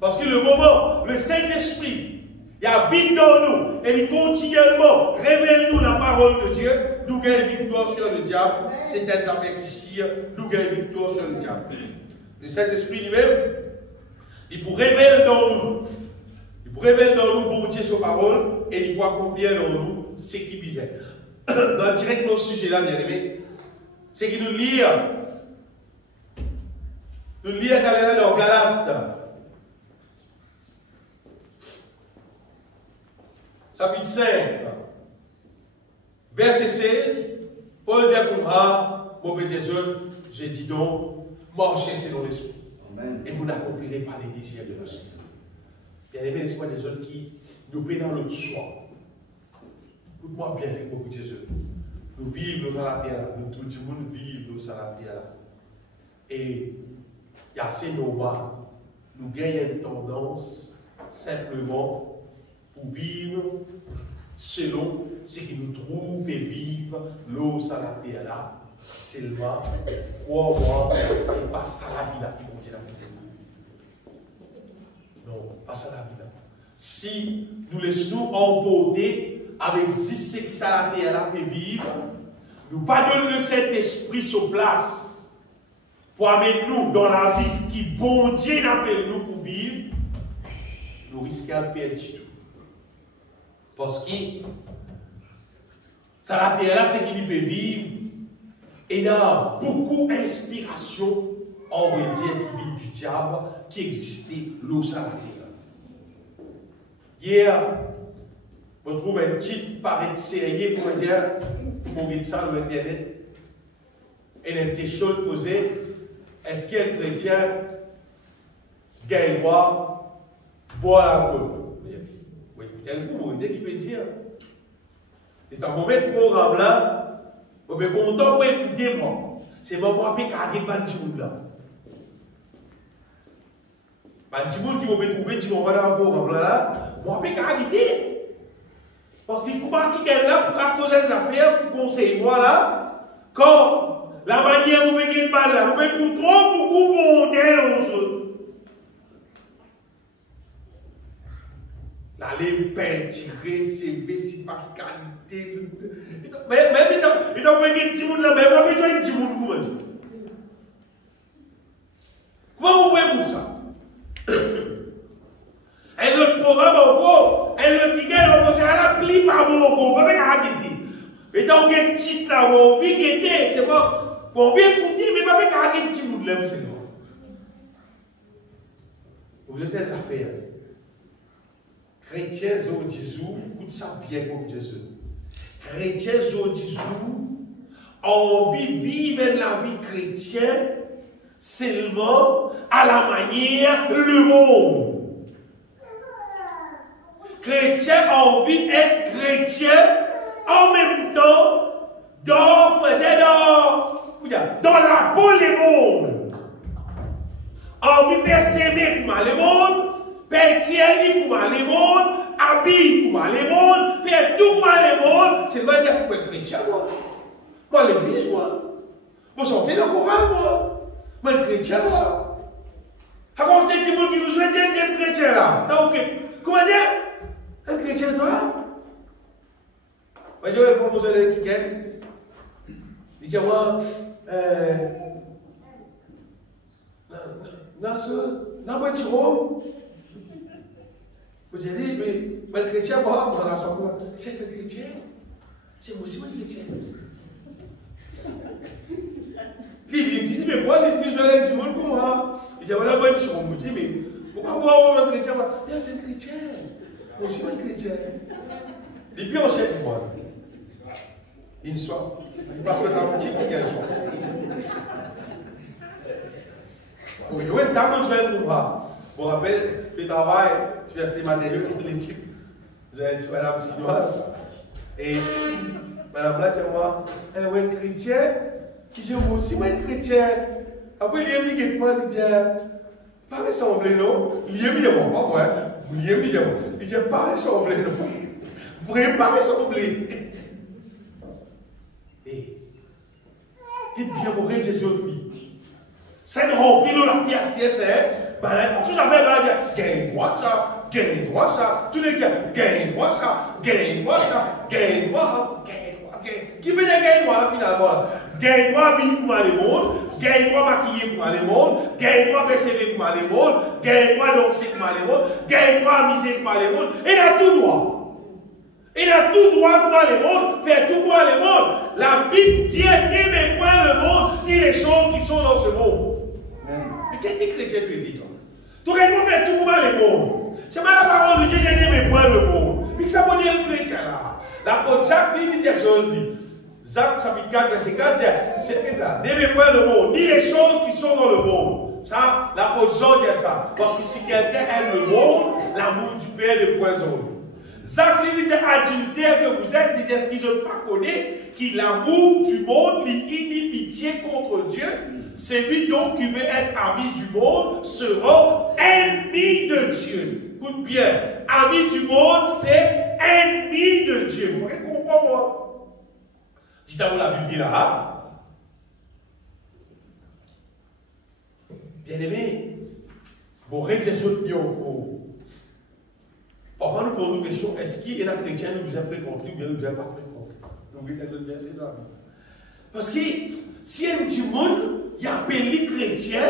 Parce que le moment, le Saint-Esprit, il habite dans nous et il continuellement révèle-nous la parole de Dieu. Nous gagnons victoire sur le diable. C'est un affaire ici, nous gagnons victoire sur le diable. Le Saint-Esprit lui-même, il pour révéler dans nous. Il pour révéler dans nous pour Dieu sa parole et il pour accomplir dans nous ce qui visait. Dans directement ce sujet-là, bien aimé, c'est qu'il nous lit dans Galates. Chapitre 5, verset 16, Paul dit à moi, mon petit jeune, j'ai dit donc, marchez selon l'esprit. Et vous n'accomplirez pas les désirs de la chair. Bien aimé, laissez-moi des jeunes qui nous paient dans notre soi. Écoute-moi bien, mon petit jeune. Nous vivons dans la terre, nous tout le monde vit dans la terre. Et il y a assez normal. Nous gagnons une tendance simplement pour vivre selon ce qui nous trouve et vivre l'eau à la terre là. Seulement, crois-moi, c'est pas ça la vie là qui vous dit la vie. Non, pas ça la vie là. Si nous laissons emporter avec ce qui ça la terre là peut vivre, nous pas donner le Saint-Esprit sur place pour amener nous dans la vie qui bon Dieu appelle nous pour vivre, nous risquons de perdre tout. Parce que ça la terre là, c'est qu'il peut vivre. Et il y a beaucoup d'inspiration, en vrai dire, qui vient du diable, qui existait l'eau à la terre. Hier, on trouve un titre paraît sérieux pour dire, pour mettre ça sur Internet. Et il y a une question posée, est-ce qu'un chrétien gagne boire l'alcool? Oui, il y a une communauté qui peut dire. Et dans mon programme là, je suis content pour écouter moi. C'est moi qui ai gagné Bandimoun là. Bandimoun qui m'a trouvé, qui m'a dans le programme là, moi je suis gagné. Parce qu'il faut pas qu'il y ait là pour causer des affaires, pour conseiller moi là, quand la manière où je suis là, je suis trop beaucoup bondé aux autres. L'aller peinturer, CV, si pas qualité. Mais il doit pas être petit monde là, mais moi, il doit être petit monde, comment dire? Comment vous pouvez écouter ça? Et notre programme encore, et le week-end encore, c'est à la pli par mon encore, pas avec arrêter. Et donc, il y a un titre là, on vit guetter, c'est pas, on vient écouter, mais pas avec arrêter petit monde là, c'est non. Vous êtes des affaires. Chrétiens ont dit, écoute ça bien comme Jésus. Chrétiens ont dit, envie de vivre la vie chrétienne seulement à la manière le monde. Chrétiens ont envie d'être chrétiens en même temps dans la peau des mondes. Envie de persévérer comme les mondes. Peintier comme les mondes, habiller comme les mondes, faire tout comme les mondes, c'est pas dire que je suis chrétien, moi. Moi, l'église, moi. Moi, sortez dans le Coran, moi. Moi, je suis chrétien, moi. Alors, c'est des gens qui nous souhaitent d'être chrétien, là. T'as ok. Comment dire? Un chrétien, toi? Moi, je vais proposer le week-end. Il dit, moi, dans le tiro. Vous avez dit, mais le chrétien, moi, dans l'assemblée, c'est un chrétien. C'est moi aussi, moi, chrétien. Il dit, mais moi, les plus jeunes du monde, pour moi, il dit, voilà, moi, je me dis, mais pourquoi moi, un chrétien, c'est un chrétien. Moi aussi, moi, chrétien. Depuis, on sait moi. Une soir. Parce que dans le petit, pour 15 jours. Oui, t'as besoin de moi. Je me rappelle, je travaille, tu as ces matériaux qui de l'équipe. Je suis madame chinoise. Et madame là, tu vois, un chrétien, qui dit moi aussi, moi, chrétien. Après, il y a mis quelque part, il dit, pas ressembler, non? Il y a mis, pas moi. Il y a mis, il dit, pas ressembler, non? Vraiment pas ressembler. Et, tu bien mourir Jésus de lui. C'est rempli la pièce, c'est, tout à fait, gagne-moi ça, gagne-moi ça, tous les gens, gagne-moi ça, gagne-moi ça, gagne-moi, gagne-moi, qui veut dire gagne-moi finalement? Gagne-moi habillé pour aller au monde, gagne-moi maquillé pour aller au monde, gagne-moi persévérer pour aller au monde, gagne-moi danser pour aller au monde, gagne-moi amuser pour aller au monde, et il a tout droit. Il a tout droit pour aller au monde, faire tout pour aller au monde. La Bible dit, n'aimez point le monde, ni les choses qui sont dans ce monde. Mais qu'est-ce que chrétien tu dis, toi? Tu réellement faire tout pour aller au monde. C'est pas la parole de Dieu, je n'aime point le monde. Mais que ça veut dire le chrétien là? L'apôtre Jacques dit des choses, Jacques chapitre 4, verset 4, c'est là. N'aimez point le monde, ni les choses qui sont dans le monde. Ça, l'apôtre Jean dit ça. Parce que si quelqu'un aime le monde, l'amour du Père est poison. Jacques lui dit adultère que vous êtes, dit est-ce qu'ils ne pas connaître que l'amour du monde, l'inimitié contre Dieu, celui donc qui veut être ami du monde sera ennemi de Dieu. Écoute bien, ami du monde, c'est ennemi de Dieu. Vous comprenez moi? Si tu as la Bible là, bien aimé, vous réjouissez bien au cours. Parfois, nous posons une question, est-ce qu'il y a un chrétien qui nous a fréquenté ou bien nous n'a pas fréquenté? Donc, il y a le verset là. Parce que si un petit monde, il appelle chrétien,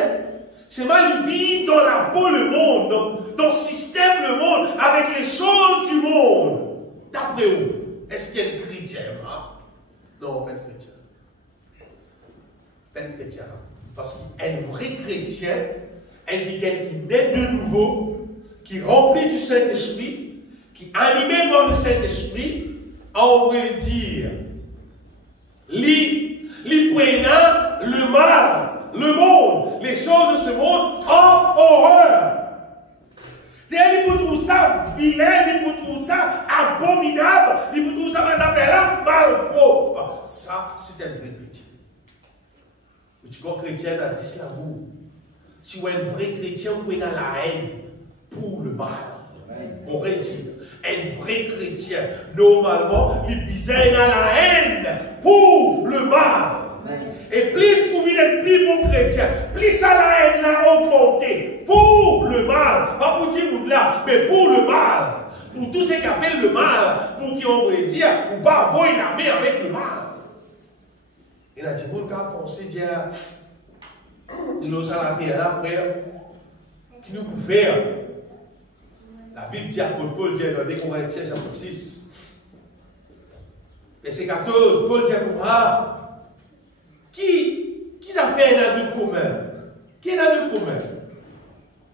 c'est mal vivre dans la peau le monde, dans le système le monde, avec les choses du monde. D'après vous, est-ce qu'il y a un chrétien là? Non, pas de chrétien. Pas de chrétien. Parce qu'un vrai chrétien, un quelqu'un qui naît de nouveau, qui remplit du Saint-Esprit, qui est animé par le Saint-Esprit, on veut dire, lui prenant le mal, le monde, les choses de ce monde en horreur. Il peut trouver ça vilain, il peut trouver ça abominable, il peut trouver ça mal propre. Ça, c'est un vrai chrétien. Tu vois, chrétien, c'est l'amour. Si vous êtes un vrai chrétien, vous prenez la haine pour le mal. On aurait dit, un vrai chrétien, normalement, il pisait dans la haine pour le mal. Et plus vous êtes plus bon chrétien, plus ça la haine l'a augmenté pour le mal. Pas pour dire là, mais pour le mal. Pour tous ceux qui appellent le mal, pour qui on veut dire, ou pas avoir une armée avec le mal. Et là, tu vois, quand on sait dire, nous allons dire là, frère, qui nous peut faire. La Bible dit à Paul dit dans 2 Corinthiens chapitre 6, verset 14, Paul dit à moi, qui a fait un adulte commun? Qui est un adulte commun?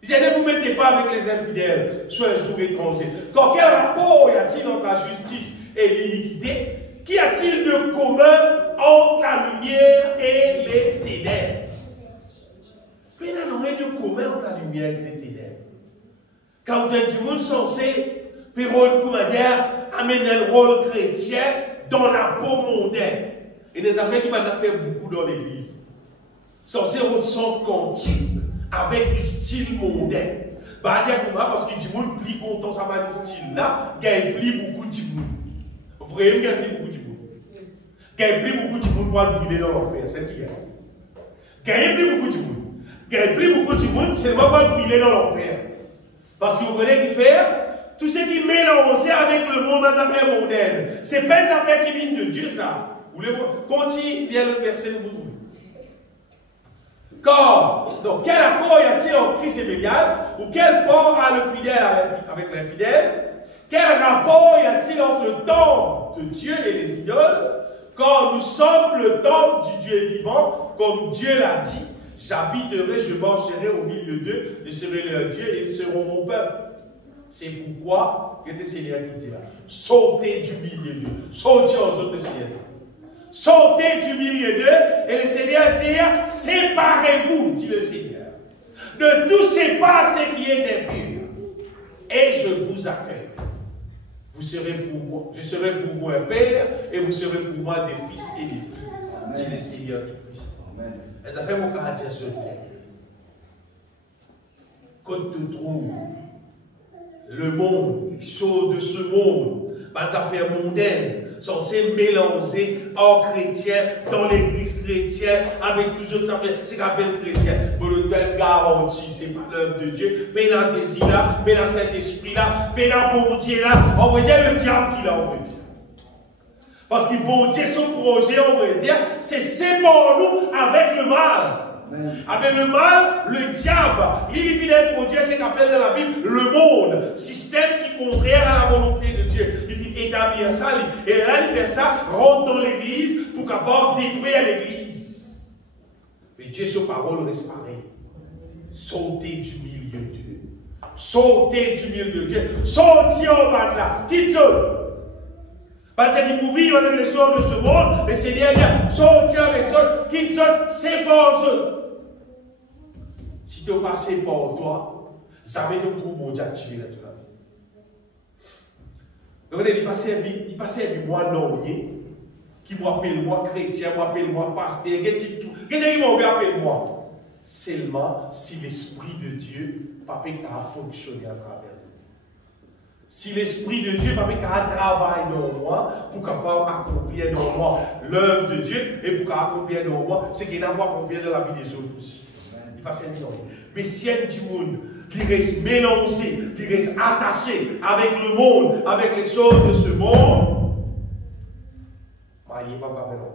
Il dit, ne vous mettez pas avec les infidèles sur un jour étranger. Quand quel rapport y a-t-il entre la justice et l'iniquité? Qu'y a-t-il de commun entre la lumière et les ténèbres? Il n'y a rien de commun entre la lumière et les ténèbres. Quand un petit monde censé, amener un rôle chrétien dans la peau mondaine. Et des affaires qui m'ont fait beaucoup dans l'église. Censé être centre quantique avec un style mondain. Bah, parce que du monde plus content, ça va ce style-là, gagne plus beaucoup de monde. Vraiment, gagne plus beaucoup de monde. Gagne plus beaucoup de monde pour brûler dans l'enfer, c'est qui est. Gagne plus beaucoup de monde. Gagne plus beaucoup de monde, c'est pas pour brûler dans l'enfer. Parce que vous connaissez qui faire tout ce qui mélange avec le monde d'affaires mondaines. Ce n'est pas des affaires qui viennent de Dieu, ça. Vous voulez voir? Continue, il y a le verset de vous. Donc, quel accord y a-t-il entre Christ et Bélial? Ou quel port a le fidèle avec l'infidèle? Quel rapport y a-t-il entre le temple de Dieu et les idoles? Quand nous sommes le temple du Dieu vivant, comme Dieu l'a dit, j'habiterai, je marcherai au milieu d'eux, je serai leur Dieu et ils seront mon peuple. C'est pourquoi, que le Seigneur qui dit là, sautez du milieu d'eux, sautez aux autres, le Seigneur dit. Sautez du milieu d'eux, et le Seigneur dit, séparez-vous, dit le Seigneur. Ne touchez pas ce qui est impur, et je vous accueille. Vous serez pour moi, je serai pour vous un père, et vous serez pour moi des fils et des filles, dit le Seigneur Tout-Puissant. Et ça fait mon caractère sur le quand tu trouves le monde, les choses de ce monde, les affaires mondaines, censées mélanger en chrétien, dans l'église chrétienne, avec toutes autres affaires, c'est qu'on appelle chrétien. Mais le bel garantie, c'est pas l'œuvre de Dieu, mais dans ces îles-là, mais dans cet esprit-là, mais dans bon Dieu là, on va dire le diable qui l'a, on va dire. Parce que bon Dieu, son projet, on va dire, c'est séparer-nous avec le mal. Avec le mal, le diable, il vient d'être Dieu, c'est qu'appelle dans la Bible le monde, système qui est contraire à la volonté de Dieu. Il vient établir ça, et là il fait ça, rentre dans l'église pour capable détruire l'église. Mais Dieu, sa parole reste pareil. Sautez du milieu de Dieu. Sautez du milieu de Dieu. Sortez en bas de là. Quitte ça. Parce que pour vivre avec les choses de ce monde, le Seigneur dit, sortez avec ça, quitte ça, c'est pour ça. Si tu passes par toi, ça va être trop bon Dieu à tuer là toute la vie. Donc, il passait avec moi non, qui m'appelle moi chrétien, m'appelle moi pasteur, qu'est-ce qu'il m'appelle moi? Seulement si l'Esprit de Dieu n'a pas fonctionné à travers nous. Si l'Esprit de Dieu n'a pas travaillé dans moi, pour capable accomplir dans moi l'œuvre de Dieu, et pour accomplir dans moi, c'est qu'il n'a pas accompli dans la vie des autres aussi. Il passe un million. Mais si il y a du monde qui reste mélangé, qui reste attaché avec le monde, avec les choses de ce monde, il n'y a pas maintenant.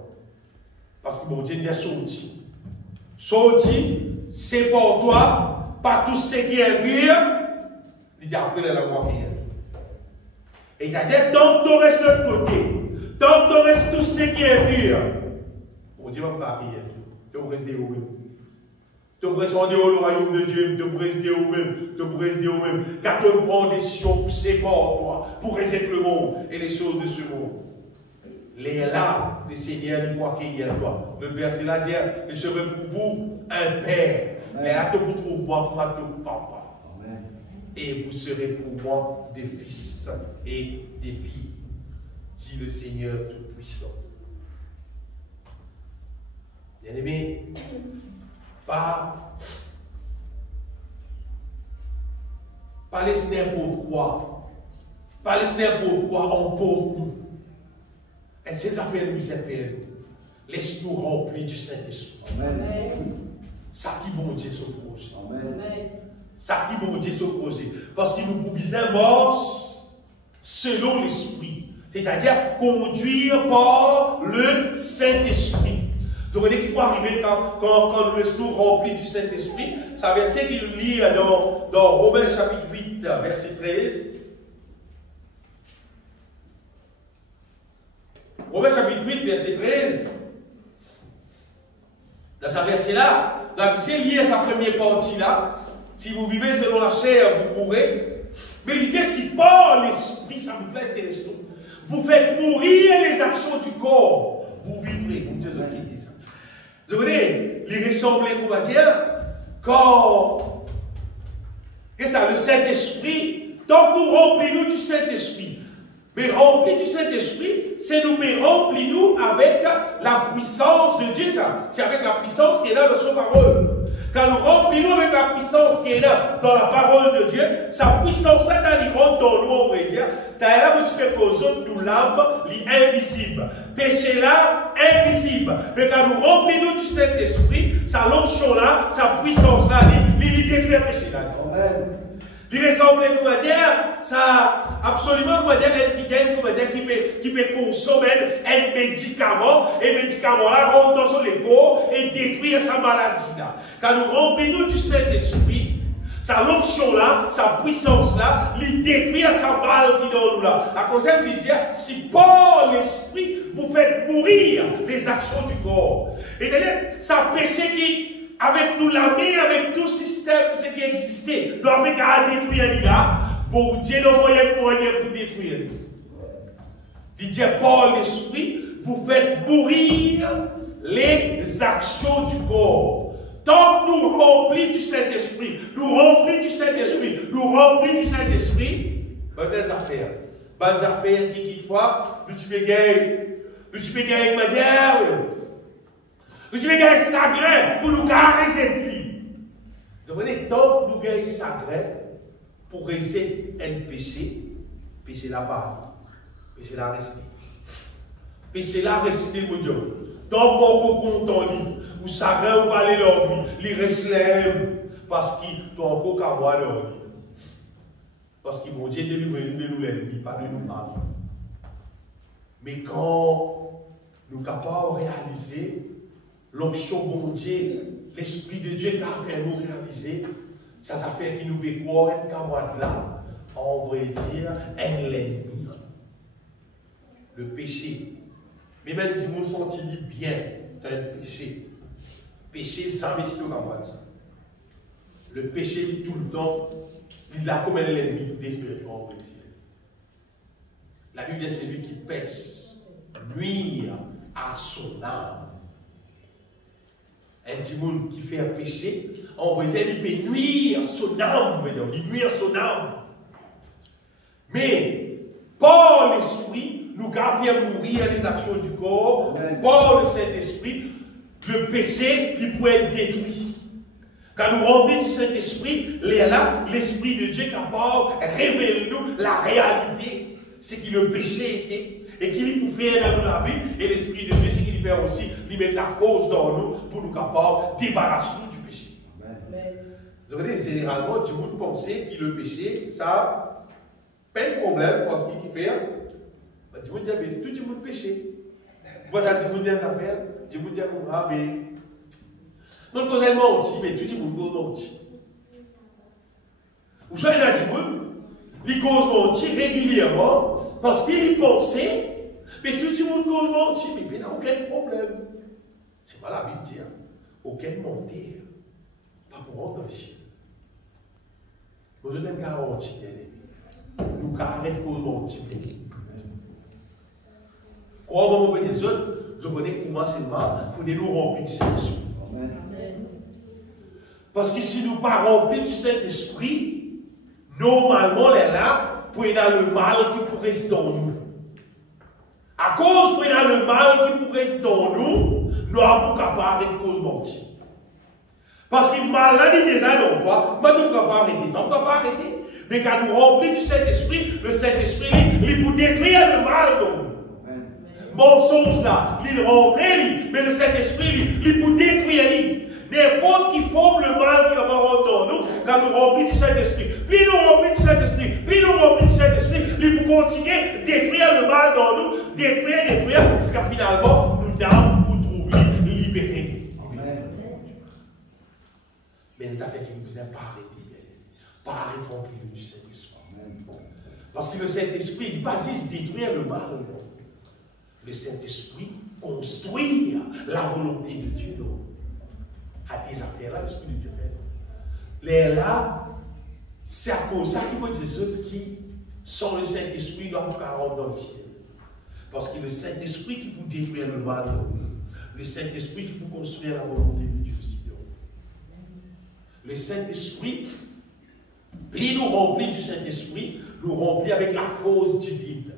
Parce que mon Dieu dit sorti. Sorti, c'est pour toi, par tout ce qui est pur. Il dit après la loi qui est. Et il a dit, tant que tu restes de l'autre côté, tant que tu restes tout ce qui est pur, mon Dieu va pas prier. Tu vas rester au même. Tu pourrais se rendre au royaume de Dieu, tu pourrais rester au même, tu pourrais rester au même. Car tu prends des décisions pour séparer toi, pour résoudre le monde et les choses de ce monde. Les là, le Seigneur dit moi qu'il y a toi. Le verset là dit, je serai pour vous un père. Mais là, tu vous trouves moi pour votre papa. Amen. Et vous serez pour moi des fils et des filles, dit le Seigneur Tout-Puissant. Bien-aimé, pas laisser n'importe quoi. Pas laisser n'importe quoi en porte nous. Et ces affaires nous fait laisse-nous remplir du Saint-Esprit. Ça qui bon Dieu son projet. Amen. Ça qui bon Dieu son projet. Parce qu'il nous proposait marche selon l'Esprit. C'est-à-dire conduire par le Saint-Esprit. Vous voyez qu'il peut arriver quand nous laissons remplir du Saint-Esprit. C'est un verset qu'il nous lit dans Romains chapitre 8, verset 13. Romains chapitre 8, verset 13. Dans ce verset-là, c'est lié à sa première partie-là. Si vous vivez selon la chair, vous mourrez. Mais il dit, si par l'Esprit, ça vous fait intéressant, vous faites mourir les actions du corps, vous vivrez. Vous dites, quittez ça. Vous voyez, les ressembler, on va dire, quand que ça, le Saint-Esprit, tant que nous remplissons du Saint-Esprit, mais remplis du Saint-Esprit, c'est nous, mais remplis-nous avec la puissance de Dieu, ça. C'est avec la puissance qui est là dans son parole. Quand nous remplissons avec la puissance qui est là dans la parole de Dieu, sa puissance, ça, quand il rentre dans nous, on va dire, t'as là où tu fais qu'aux autres, nous l'âme, l'invisible. Péché là, invisible. Mais quand nous remplissons du Saint-Esprit, sa l'onction là, sa puissance là, il détruit le péché là. Amen. Il ressemble, comment dire, ça, absolument, comment dire, qui peut consommer un médicament, et le médicament là rentre dans son égo et détruit sa maladie là. Quand nous remplissons du Saint-Esprit, sa l'onction là, sa puissance là, il détruit sa balle qui est dans nous là. À cause de dire, si par l'Esprit, vous faites mourir les actions du corps. Et d'ailleurs, ça péché qui, avec nous la main, avec tout système ce qui existait, doit regarder détruire là, pour Dieu n'a moyen pour détruire. Il dit par l'Esprit, vous faites mourir les actions du corps. Tant que nous remplissons du Saint-Esprit, nous remplissons du Saint-Esprit, nous remplissons du Saint-Esprit, bonnes affaires qui quittent toi, nous tu peux gagner matière, nous tu peux gagner sacré pour nous caresser. Vous comprenez, tant que nous gagnons sacré pour rester un péché, péché la part, péché la rester. Péché la rester, mon Dieu. Tant qu'on compte ou sacré ou parler leur vie, ils restent parce qu'ils ont encore qu'à voir leur vie. Parce qu'ils vont dire délivrer de nous l'ennemi, pas de nous mal. Mais quand nous sommes capables de réaliser l'onction bon Dieu, l'Esprit de Dieu qui a fait nous réaliser, ça fait qu'il nous fait croire un camarade là, on va dire un ennemi. Le péché. Mais même si vous sentez bien dans le péché, péché sans métier comme ça. Le péché tout le temps, il a comme un ennemi pour détruire, on va dire. La Bible dit c'est lui qui pèse, nuire à son âme. Un petit monde qui fait un péché, on va dire il peut nuire à son âme, il nuire à son âme. Mais par l'Esprit, nous avons fait mourir les actions du corps, par le Saint-Esprit, le péché qui peut être détruit. Quand nous remplissons du Saint-Esprit, l'Esprit de Dieu est capable de révéler nous la réalité, ce que le péché était, et qu'il peut faire dans la vie, et l'Esprit de Dieu, ce qu'il fait aussi, il met la force dans nous pour nous capables de débarrasser nous du péché. Vous savez, généralement, tout le monde pensait que le péché, ça, pas de problème, parce qu'il fait. Tu me dis, mais tout le monde péché. Voilà, tu me dis à faire, tu me dis à moi, mais. Non, cause elle menti, mais tout le monde menti. Ou soit il a dit, il cause menti régulièrement, parce qu'il pensait, mais tout le monde cause menti, mais il n'y a aucun problème. C'est pas la Bible dit, aucun mentir, pas pour rentrer dans le ciel. Nous avons une garantie, nous arrêtons cause menti. Comment vous pouvez dire, je connais comment c'est mal, il faut nous remplir du Saint-Esprit. Parce que si nous ne pas remplir du Saint-Esprit, normalement, les là, pour y avoir le mal qui pourrait rester dans nous. À cause pour y avoir le mal qui pourrait rester dans nous, nous avons capable de cause mentir. Parce que le mal là, il est déjà dans toi, mais nous ne pouvons pas arrêter. Donc, on ne peut pas arrêter. Mais quand nous remplissons du Saint-Esprit, le Saint-Esprit, il peut détruire le mal dans nous. Mensonge là, il rentre, mais le Saint-Esprit, il peut détruire. N'importe qui forme le mal qui va rentrer dans nous, quand nous remplissons du Saint-Esprit. Puis nous remplissons du Saint-Esprit, puis nous remplissons du Saint-Esprit, il peut continuer à détruire le mal dans nous, détruire, jusqu'à finalement, nous n'avons pour trouver libéré. Mais les affaires qui nous aiment pas arrêter de remplir du Saint-Esprit. Parce que le Saint-Esprit, il ne pas juste détruire le mal. Le Saint-Esprit construire la volonté de Dieu. Non. À des affaires-là, l'Esprit de Dieu fait. Les là, c'est à cause de ça qu'il faut dire ceux qui, sans le Saint-Esprit, doivent rentrer dans le ciel. Parce que le Saint-Esprit qui peut détruire le mal, le Saint-Esprit qui peut construire la volonté de Dieu aussi. Le Saint-Esprit, plus nous remplit du Saint-Esprit, nous remplit avec la force divine.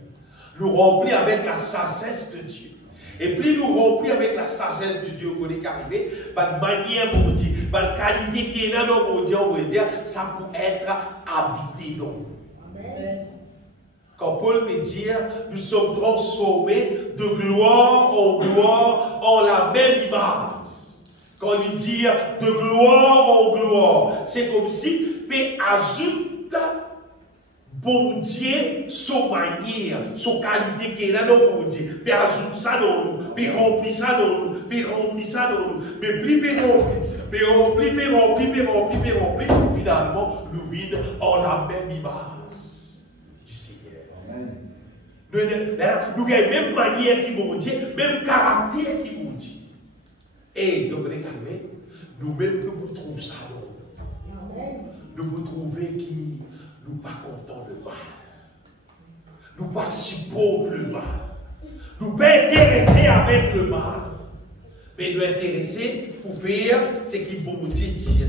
Nous remplit avec la sagesse de Dieu. Et plus nous remplit avec la sagesse de Dieu, qu'on est arrivé, par manière, on dit, par qualité qui est là, on va dire, ça peut être habité dans nous. Quand Paul peut dire, nous sommes transformés de gloire en la même image. Quand il dit de gloire en gloire, c'est comme si, mais ajoute bon Dieu, son manière, son qualité qui est là dans bon Dieu, puis ajoute ça dans nous, puis remplit ça dans nous, puis remplit ça dans nous, mais plus puis remplit, finalement, nous vîmes en la même image du Seigneur. Nous avons la même manière qui bon Dieu, même caractère qui bon Dieu. Et vous connaissez nous-mêmes, nous trouvons ça dans nous. Nous vous trouvons qui nous pas contents de mal. Nous pas supportons le mal. Nous pas intéressés avec le mal. Mais nous intéressés pour faire ce qui bon Dieu dit.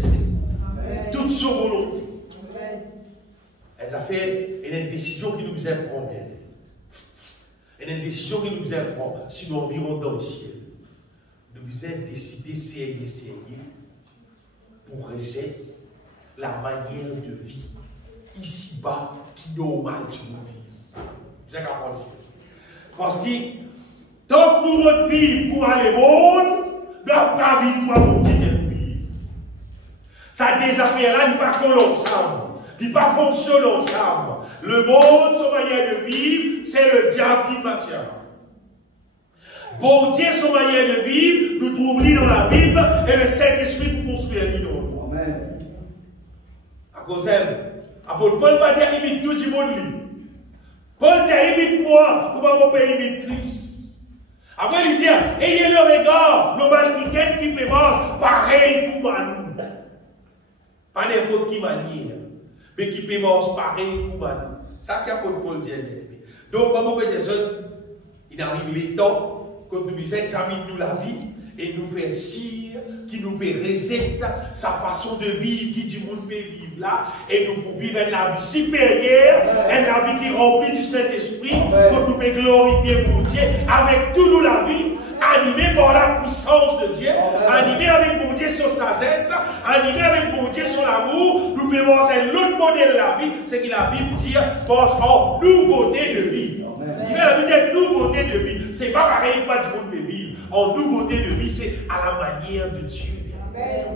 Toute sa volonté. Elle a fait une décision qui nous a prendre. Une décision qui nous a prendre si nous environs dans le ciel. Nous avons décidé d'essayer pour rester la manière de vie ici-bas qui est normale sur nos vies. Vous avez compris? Parce que tant que nous vivons pour aller au monde, nous n'avons pas vivre pour mon Dieu de vivre. Ça des affaires-là, ils ne sont pas collés ensemble. Ils ne pas fonctionner ensemble. Le monde, son manière de vivre, c'est le diable qui maintient. Bon Dieu, son manière de vivre, nous trouvons dans la Bible et le Saint-Esprit pour construire l'île. Amen. À cause Paul va dire imite tout le monde. Paul dit imite moi, comment mon pays imite Christ. Après il dit, ayez le regard, nos Africains qui pémence, pareil comme à nous. Pas n'importe qui manière, mais qui pémence pareil comme à nous. Ça qu'apôtre Paul dit. Donc, comme on peut dire, il arrive les temps, quand nous examinons la vie, et nous fait sire, qui nous fait recette sa façon de vivre, qui du monde peut vivre là, et nous pouvons vivre une vie supérieure, une vie qui remplit du Saint-Esprit, pour nous peut glorifier pour Dieu, avec toute nous la vie, animée par la puissance de Dieu, animée avec mon Dieu son sagesse, animée avec mon Dieu son amour, nous pouvons voir l'autre modèle de la vie, c'est que la Bible dit, en nouveauté de vie. Il y a la Bible dit nouveauté de vie. Ce n'est pas pareil, pas du monde de vivre. En nouveauté de vie, c'est à la manière de Dieu. Amen.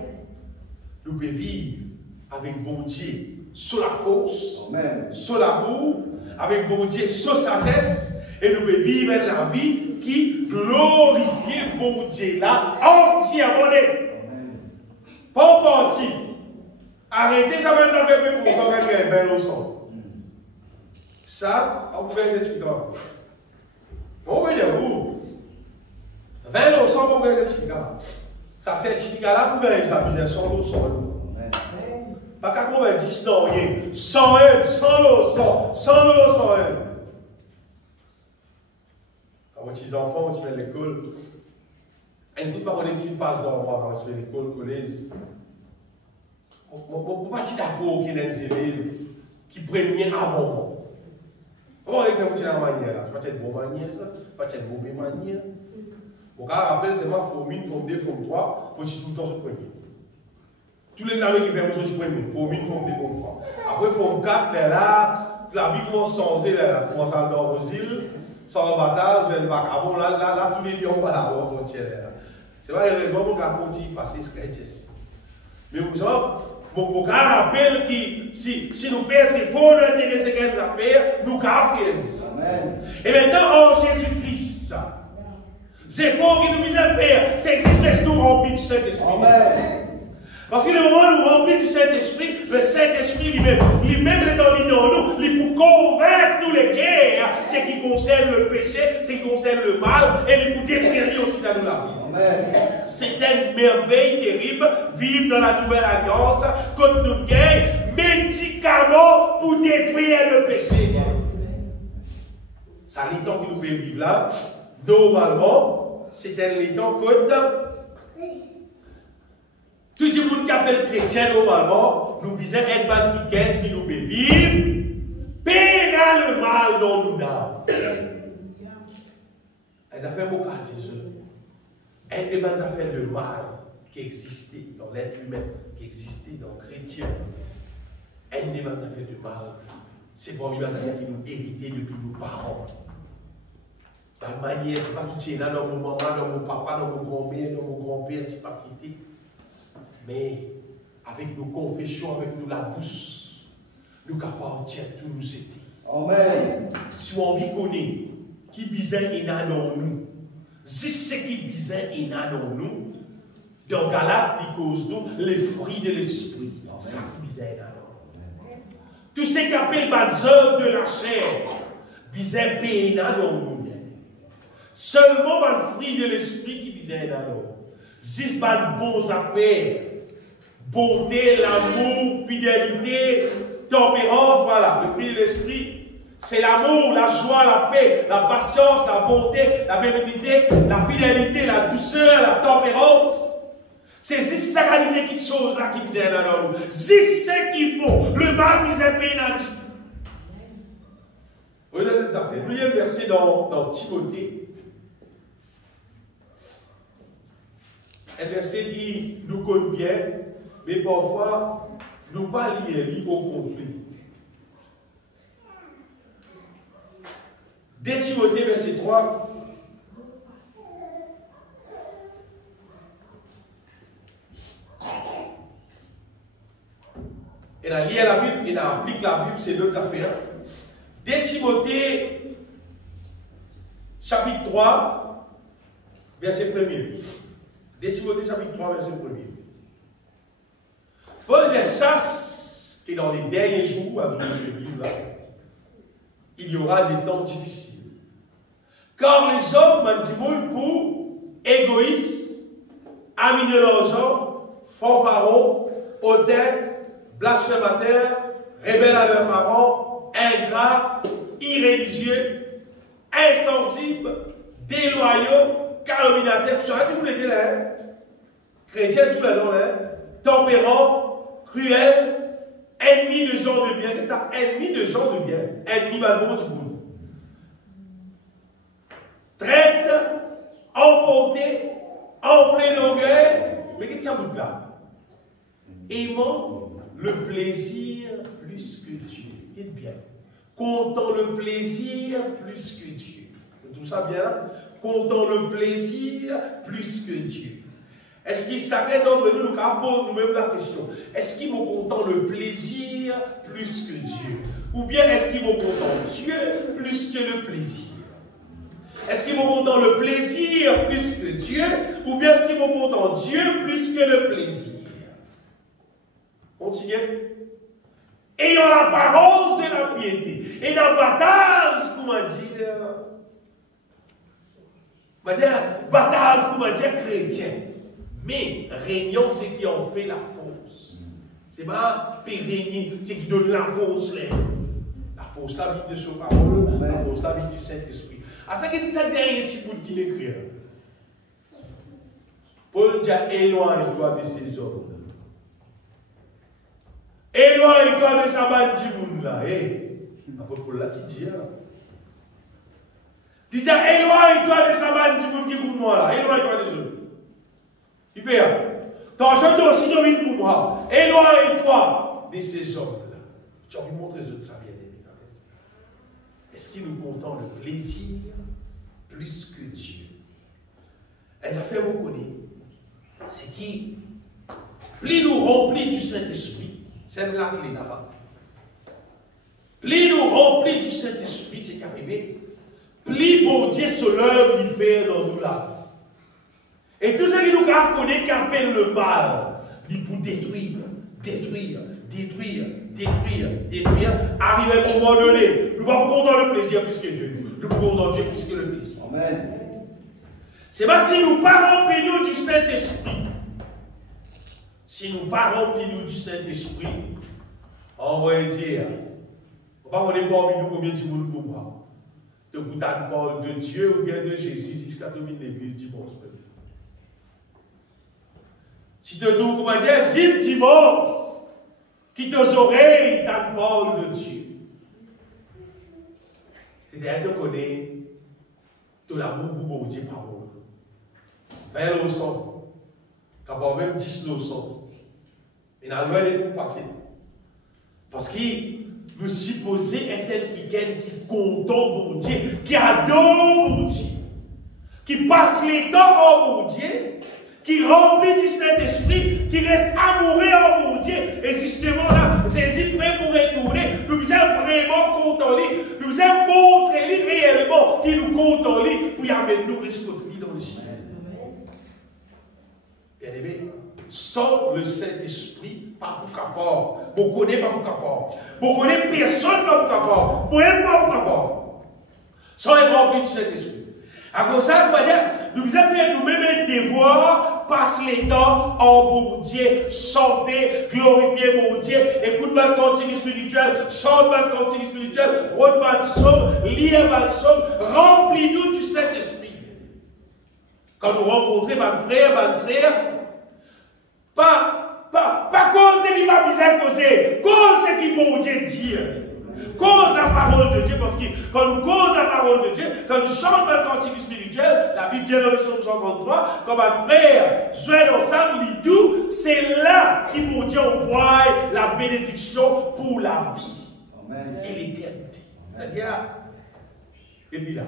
Nous pouvons vivre avec bon Dieu sous la force, sous l'amour, avec bon Dieu sous sagesse, et nous pouvons vivre la vie qui glorifie bon Dieu là, entièrement. Pas parti. Arrêtez, ça va être fait pour qu'on ait un bel sang. Ça, on pouvait expliquer. On va dire, vous, 20 leçons, on pouvait expliquer. Ça, certificat-là, vous pouvez examiner 100 leçons. Pas 90, non, rien. 101, 100 leçons, 100 leçons. Quand vous êtes enfant, vous êtes à l'école, et vous ne pouvez pas une passe dans le mois quand vous êtes à l'école, collège. On ne peut pas être d'accord qu'il y ait des élèves qui prennent bien avant moi. Comment on est fait la manière là? Ça va être une bonne manière, ça va être une mauvaise manière. Au cas rappel, c'est moi, forme 1, forme 2, forme 3, pour tout le temps se premier. Tous les examens qui font se premier, forme 1, forme 2, forme 3. Après, forme 4, là, la vie commence à changer, là, commence à aller aux îles, sans battage, vers le bac. Avant, là, tous les lions vont là, on va c'est vrai, heureusement, on va continuer à passer ce sketch. Mais vous savez, mon cas rappelle que si nous faisons ces faux d'intéresser quelques affaires, nous avons fait. Et maintenant, en Jésus-Christ, ces faux qui nous disent à faire, c'est existence nous remplit du Saint-Esprit. Parce que le moment où nous remplit du Saint-Esprit, le Saint-Esprit lui-même est dans nous, il pour convaincre nous les guerres, ce qui concerne le péché, ce qui concerne le mal, et il pour détruire aussi dans nous la vie. C'est une merveille terrible, vivre dans la nouvelle alliance, quand nous gagnons médicaments pour détruire le péché. Ça, les temps que nous pouvons vivre là, normalement, c'est un temps que tout le monde qui appelle chrétien, normalement, nous disons être banquier qui nous peut vivre, pénal le mal dans nous d'âme. Elle a fait beaucoup à Jésus. Elle des bonnes affaires de mal qui existaient dans l'être humain, qui existaient dans le chrétien. Elle des bonnes affaires de mal, c'est pour les bonnes affaires qui nous héritaient depuis nos parents. La manière, c'est pas qui tient là dans mon maman, dans mon papa, dans mon grand-père, c'est pas qui était. Mais avec nos confessions, avec nous la bouche, nous capables de tout nous aider. Amen. Si on vit connaître qui bizarre et n'a dans nous, si ce qui bizarre et n'a dans nous, dans Galate, il cause nous les fruits de l'esprit. Ça qui bizarre et n'a dans nous. Tout ce qui appelle les œuvres de la chair, bizarre et n'a dans nous. Seulement les fruits de l'esprit qui bizarre et n'a dans nous. Si c'est pas de bonnes affaires, bonté, l'amour, fidélité, tempérance, voilà, le fruit de l'esprit. C'est l'amour, la joie, la paix, la patience, la bonté, la bénédiction, la fidélité, la douceur, la tempérance. C'est cette qualité qui chose là qui vient dans nous. C'est ce qui faut. Le mal nous est pénal. Regardez ça. Il y a un verset dans Timothée. Un verset qui nous connaît bien, mais parfois, nous ne pas lire au complet. 2 Timothée, verset 3. Il a lié la Bible, il a appliqué la Bible, c'est d'autres affaires. 2 Timothée, chapitre 3, verset 1er. 2 Timothée, chapitre 3, verset 1er. Paul dit ça, et dans les derniers jours, à le livre là, il y aura des temps difficiles. Car les hommes m'ont pour égoïstes, amis de l'argent, fanfarons, hautains, blasphémateurs, rebelles à leurs parents, ingrats, irréligieux, insensibles, déloyaux, calomniateurs. Tout ça, tout le monde était là. Hein? Chrétiens, tout là, non, hein? Tempérants, cruels, ennemis de gens de bien. C'est ça, ennemis de gens de bien. Ennemis malbons du monde. Traite, emporté, en plein orgueil. Mais qu'est-ce que ça vous là? Aimant le plaisir plus que Dieu. Dites bien. Comptant le plaisir plus que Dieu. Tout ça bien? Comptant le plaisir plus que Dieu. Est-ce qu'il s'arrête d'entre nous, pose nous-mêmes la question. Est-ce qu'il me content le plaisir plus que Dieu? Ou bien est-ce qu'il me content Dieu plus que le plaisir? Est-ce qu'il me content le plaisir plus que Dieu? Ou bien est-ce qu'il me content Dieu plus que le plaisir? Continuez. Ayant l'apparence de la piété. Et dans la bataille, comment dire? Bataille, comment dire chrétien. Mais régnant, c'est qui en fait la force. C'est pas pérégner, c'est qui donne la force. La force, la vie de son parole, la force, la vie du Saint-Esprit. À ça, c'est le dernier petit bout qu'il écrit. Paul dit éloigne-toi de ces hommes. Éloigne-toi de sa bande là. Paul l'a dit. Il dit éloigne-toi de sa bande qui est pour moi là. Éloigne-toi des autres. Il fait, ton je aussi domine pour moi. Éloigne-toi de ces hommes-là. Tu as envie de montrer aux autres ça bien aimé. Est-ce qu'il nous contente le plaisir plus que Dieu? Elle a fait beaucoup connaître. C'est qui, plus nous remplit du Saint-Esprit, c'est la clé là-bas. Plus nous remplit du Saint-Esprit, c'est qu'arrivé. Plus bon Dieu se lève l'hiver dans nous là. Et tout ce qui nous connaît qui appelle le mal, il pour détruire, arrive à un moment donné, nous ne pouvons pas content le plaisir plus que Dieu, nous pouvons content Dieu plus que le plaisir. Amen. C'est pas si nous ne pas remplis du Saint-Esprit. Si nous ne pas remplis du Saint-Esprit, on va dire, on va pas parmi nous combien de monde pour moi. De vous parle de Dieu ou bien de Jésus jusqu'à dominer l'église dimanche. Si tu te trouves, comment dire, 6 dimanches, qui te oreilles dans parole de Dieu. C'est-à-dire, tu connais tout l'amour pour mon Dieu par moi. 20 leçons, quand même 10 leçons. Et dans le monde, pour passer. Parce qu'il nous supposait être quelqu'un qui content mon Dieu, qui adore mon Dieu, qui passe les temps en mon Dieu, qui remplit du Saint-Esprit, qui reste amoureux en mon Dieu. Et justement là, c'est prêt pour retourner qui nous compte en lui pour y amener nous jusqu'au lui dans le ciel. Bien aimé, sans le Saint-Esprit, pas pour caport. Vous connaissez pas pour caport. Vous connaissez personne pas pour caport. Vous n'aimez pas pour caport. Sans être rempli du Saint-Esprit. À cause de ça, nous devons faire nous-mêmes un devoir, passer les temps en bon Dieu, chanter, glorifier mon Dieu, écoute-moi le cantique spirituel, chante-moi le cantique spirituel, rote-moi le psaume, lis-moi le psaume, remplis-nous du Saint-Esprit. Quand nous rencontrons ma frère, ma sœur, pas cause qui m'a besoin de causer, cause qui mon Dieu dit. Cause la parole de Dieu, parce que quand nous cause la parole de Dieu, quand nous chantons le cantique spirituel, la Bible dit dans le psaume 133, comme un frère joint ensemble, lit tout, c'est là qu'il mon Dieu envoie la bénédiction pour la vie. Amen. Et l'éternité. C'est-à-dire, et puis là,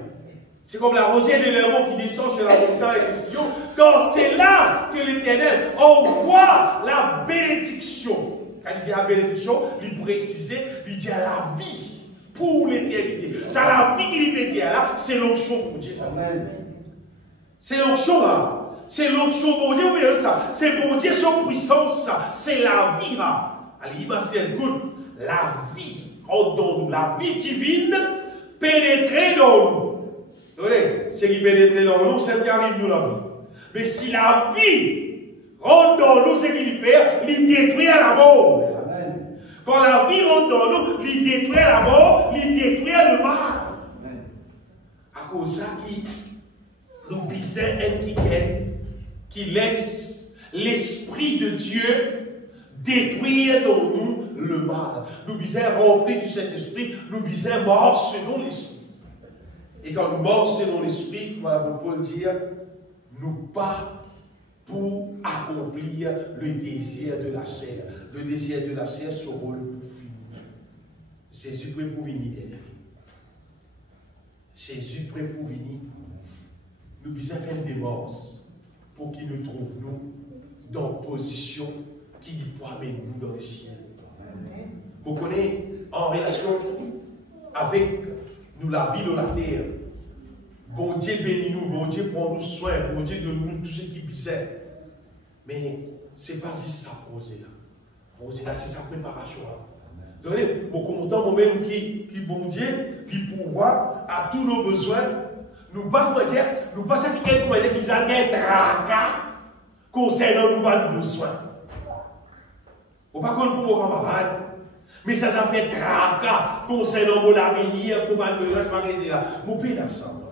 c'est comme la rosière de l'hermon qui descend sur la montagne et les sillons, quand c'est là que l'Éternel envoie la bénédiction. Quand il dit la bénédiction, il précise, il dit à la vie pour l'éternité. C'est la vie qu'il dit là, c'est l'onction pour Dieu. C'est l'onction là. C'est l'onction pour Dieu, ça. C'est pour Dieu son puissance, ça. C'est la vie là. Allez, imaginez, écoute, la vie rentre dans nous, la vie divine pénétrer dans nous. Regardez, ce qui pénétrer dans nous, c'est ce qui arrive nous la vie. Mais si la vie rentre dans nous, ce qu'il fait, il détruit la mort. Amen. Quand la vie rentre dans nous, il détruit la mort, il détruit le mal. Amen. À cause de ça, nous bisons un qui laisse l'Esprit de Dieu détruire dans nous le mal. Nous bisons remplis du Saint-Esprit, nous bisons morts selon l'Esprit. Et quand nous morts selon l'Esprit, comme l'apôtre Paul dit, nous pas pour accomplir le désir de la chair. Le désir de la chair sera le plus fini. Jésus prêt pour venir, bien-aimé. Jésus prêt pour venir. Nous devons faire une démarche pour qu'il nous trouve nous dans une position qui nous amène nous dans le ciel. Vous connaissez en relation avec nous la vie de la terre. Bon Dieu bénit nous, bon Dieu prend nous soin, bon Dieu donne nous tout ce qui est bizarre. Mais ce n'est pas si ça poser là. Poser là, c'est sa préparation là. Vous voyez, au content moi-même qui bon Dieu, qui pourvoit à tous nos besoins, nous pas dire, nous pas ça qui est qui nous a un tracas concernant nos besoins. Ou pas contre pour vos camarades. Mais ça fait tracas concernant mon avenir, pour ma besoin, je m'arrêter là. Mon pays ensemble.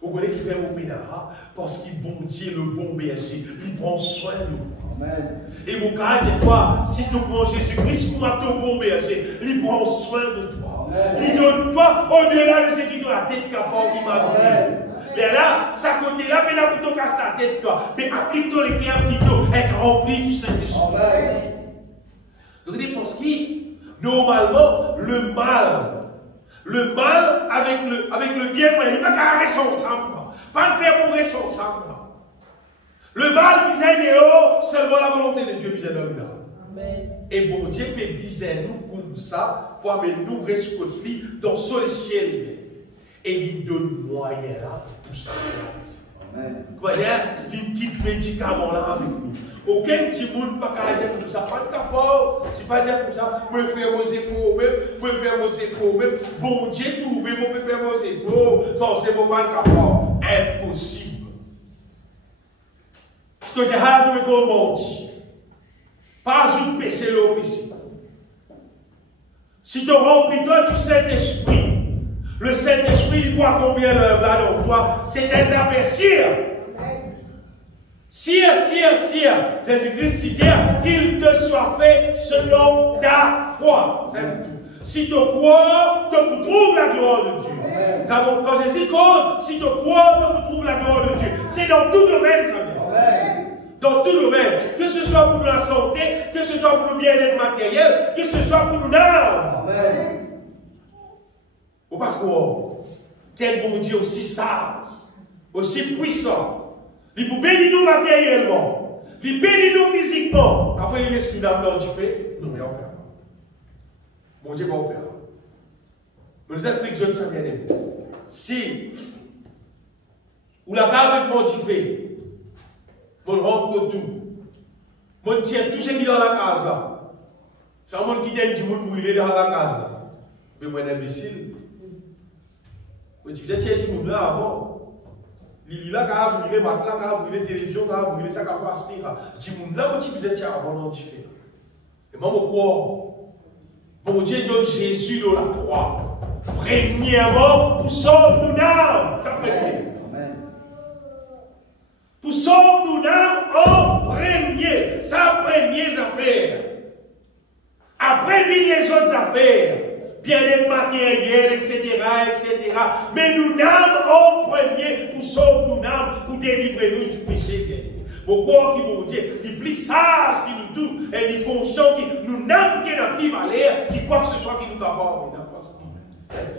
Vous voyez qui fait mon pays là, parce qu'il bon Dieu, le bon berger, il prend soin de nous. Amen. Et mon cas, dis-toi, si tu prends Jésus-Christ comme ton bon berger, il prend soin de toi. Amen. Il ne donne pas au-delà de ce qui doit la tête capable d'imaginer. Mais là, ça côté là, mais là, pour ton casse la tête, toi. Mais applique-toi les pierres plutôt, être rempli du Saint-Esprit. Donc, je pense que, normalement, le mal avec le bien, il ne va pas rester ensemble. Pas le faire pour rester ensemble. Le mal, seulement la volonté de Dieu, Amen. Et bon Dieu peut biser nous comme ça, pour amener nous rester dans ce ciel. Et il donne moyen là pour ça. Amen. Il quitte médicament là avec nous. Aucun petit monde pas qu'à dire comme ça. Pas de capot. C'est pas dire comme ça. Moi, faire vos efforts même. Moi, faire vos efforts même. Bon Dieu, trouvé. Moi, faire vos efforts. Ça, c'est pas de capot. Impossible. Je te dis, ah, tu me comprends. Pas un péché là ici. Si tu remplis toi du Saint-Esprit, le Saint-Esprit, il doit combien l'œuvre là dans toi? C'est des affaires. Sire, Jésus-Christ dit qu'il te soit fait selon ta foi. Si tu crois, tu trouves la gloire de Dieu. Quand Jésus cause, si tu crois, tu trouves la gloire de Dieu. C'est dans tout domaine, ça vient. Dans tout domaine. Que ce soit pour la santé, que ce soit pour le bien-être matériel, que ce soit pour l'âme. Amen. Faut pas croire. Quel bon Dieu aussi sage, aussi puissant. Il vous bénit nous matériellement. Il bénit nous physiquement. Après, il laisse une âme dans du fait. Non, mais on fait. Mon Dieu va en faire. Je vous explique, je ne sais bien aimé. si ou la parole de mon Dieu, mon rentre tout, mon tient tout ce qui est dans la case là. C'est un monde qui dit du monde brûlé dans la case là. Mais moi, un imbécile. Je dis, j'ai tiens du monde là avant. Il là, quand vous brûlez, maintenant, quand vous brûlez la télévision, quand vous brûlez ça, quand vous achetez, du monde là, vous dites, tiens avant, non, différent. Et moi, mon corps, mon Dieu donne Jésus dans la croix. Premièrement, pour sauver nos âmes. Ça premier. Pour sauver nos âmes en premier. Ça, première affaire. Après, viennent les autres affaires. Bien-être matériel, etc., etc. Mais nous n'âmes en premier pour sauver nos âmes, pour délivrer nous du péché. Mon corps qui mon Dieu, il est plus sage que nous tous, et il est conscient que nous n'avons qu'un plus valeur, qui quoi que ce soit qui nous capable.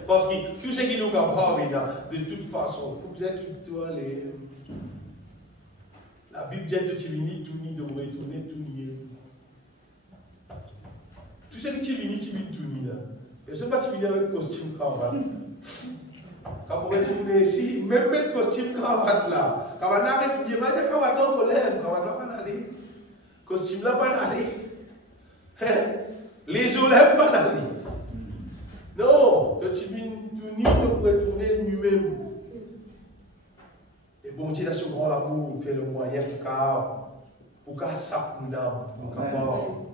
Parce que tout ce qui nous capable, de toute façon, pour dire qu'il doit aller. La Bible dit que tu finis, tout ni de retourner, tout ni. Tout ce qui tu finis, tu finis tout ni là. Je ne sais pas si tu finis avec costume cravate. Quand vous retournez ici, même mettre costume cravate là. Quand on arrive, il y a des cravates dans le lèvres, quand on va pas aller. Costume là, pas aller. Les olèvres, pas aller. Non, tu finis tout ni de retourner lui-même. Et bon Dieu, dans ce grand amour, fait le moyen du cas pour qu'à ça, nous avons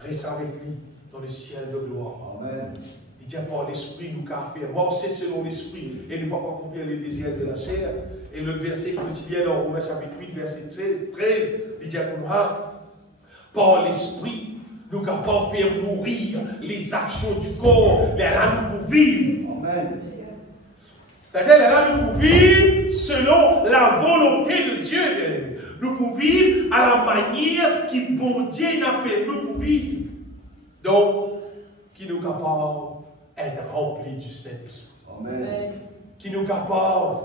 rester avec lui dans le ciel de gloire. Amen. Il dit par l'esprit, nous qu'à faire. Moi, c'est selon l'esprit. Et nous ne pouvons pas accomplir les désirs de la chair. Et le verset quotidien dans Romains chapitre 8, verset 13, il dit comme ça, par l'esprit, nous qu'à pas faire mourir les actions du corps. Mais là, nous pouvons vivre. Amen. C'est-à-dire, là, nous pouvons vivre selon la volonté de Dieu. Nous pouvons vivre à la manière qui, bon Dieu, appelle nous pour vivre. Donc, qui nous capable d'être remplis du Saint-Esprit. Amen. Qui nous capable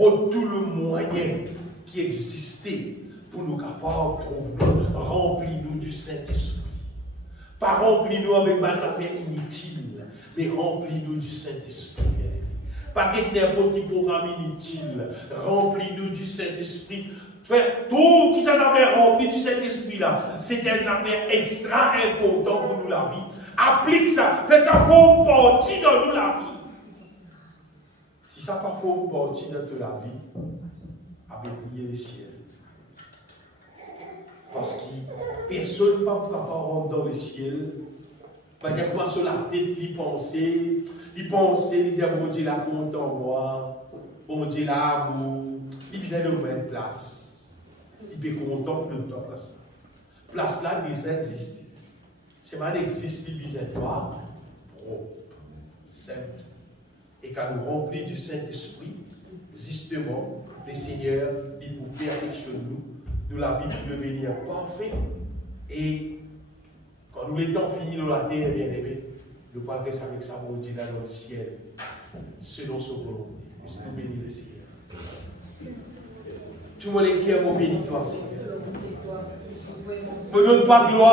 de tout le moyen qui existait pour nous capable de trouver, remplis-nous du Saint-Esprit. Pas remplis-nous avec des affaires inutiles, mais remplis-nous du Saint-Esprit. Pas n'importe quel programme inutile. Remplis-nous du Saint-Esprit. Tout qui s'est rempli du Saint-Esprit là, c'est des affaires extra importantes pour nous la vie. Applique ça. Fais ça pour partie dans nous la vie. Si ça pas pour partie dans toute la vie, avec oublier les ciels. Parce que personne ne peut pas rentrer dans le ciel. Parce qu'il commence sur la tête, il pense, il dit, bon Dieu, la compte en moi, bon Dieu, l'amour, il besoin de une place. Il peut contempler de la place. Place là, déjà existe. C'est mal existe, il besoin de toi, propre, simple. Et quand nous remplis du Saint-Esprit, justement, le Seigneur, il nous perfectionne nous la vie peut devenir parfaite. Et quand nous l'étant finis dans la terre, bien aimé, nous parlons avec ça, mon Dieu, dans le ciel, selon son volonté. Et c'est nous bénir le Seigneur. Tout le monde est qui est mon béni, toi, Seigneur. Ne donne pas gloire.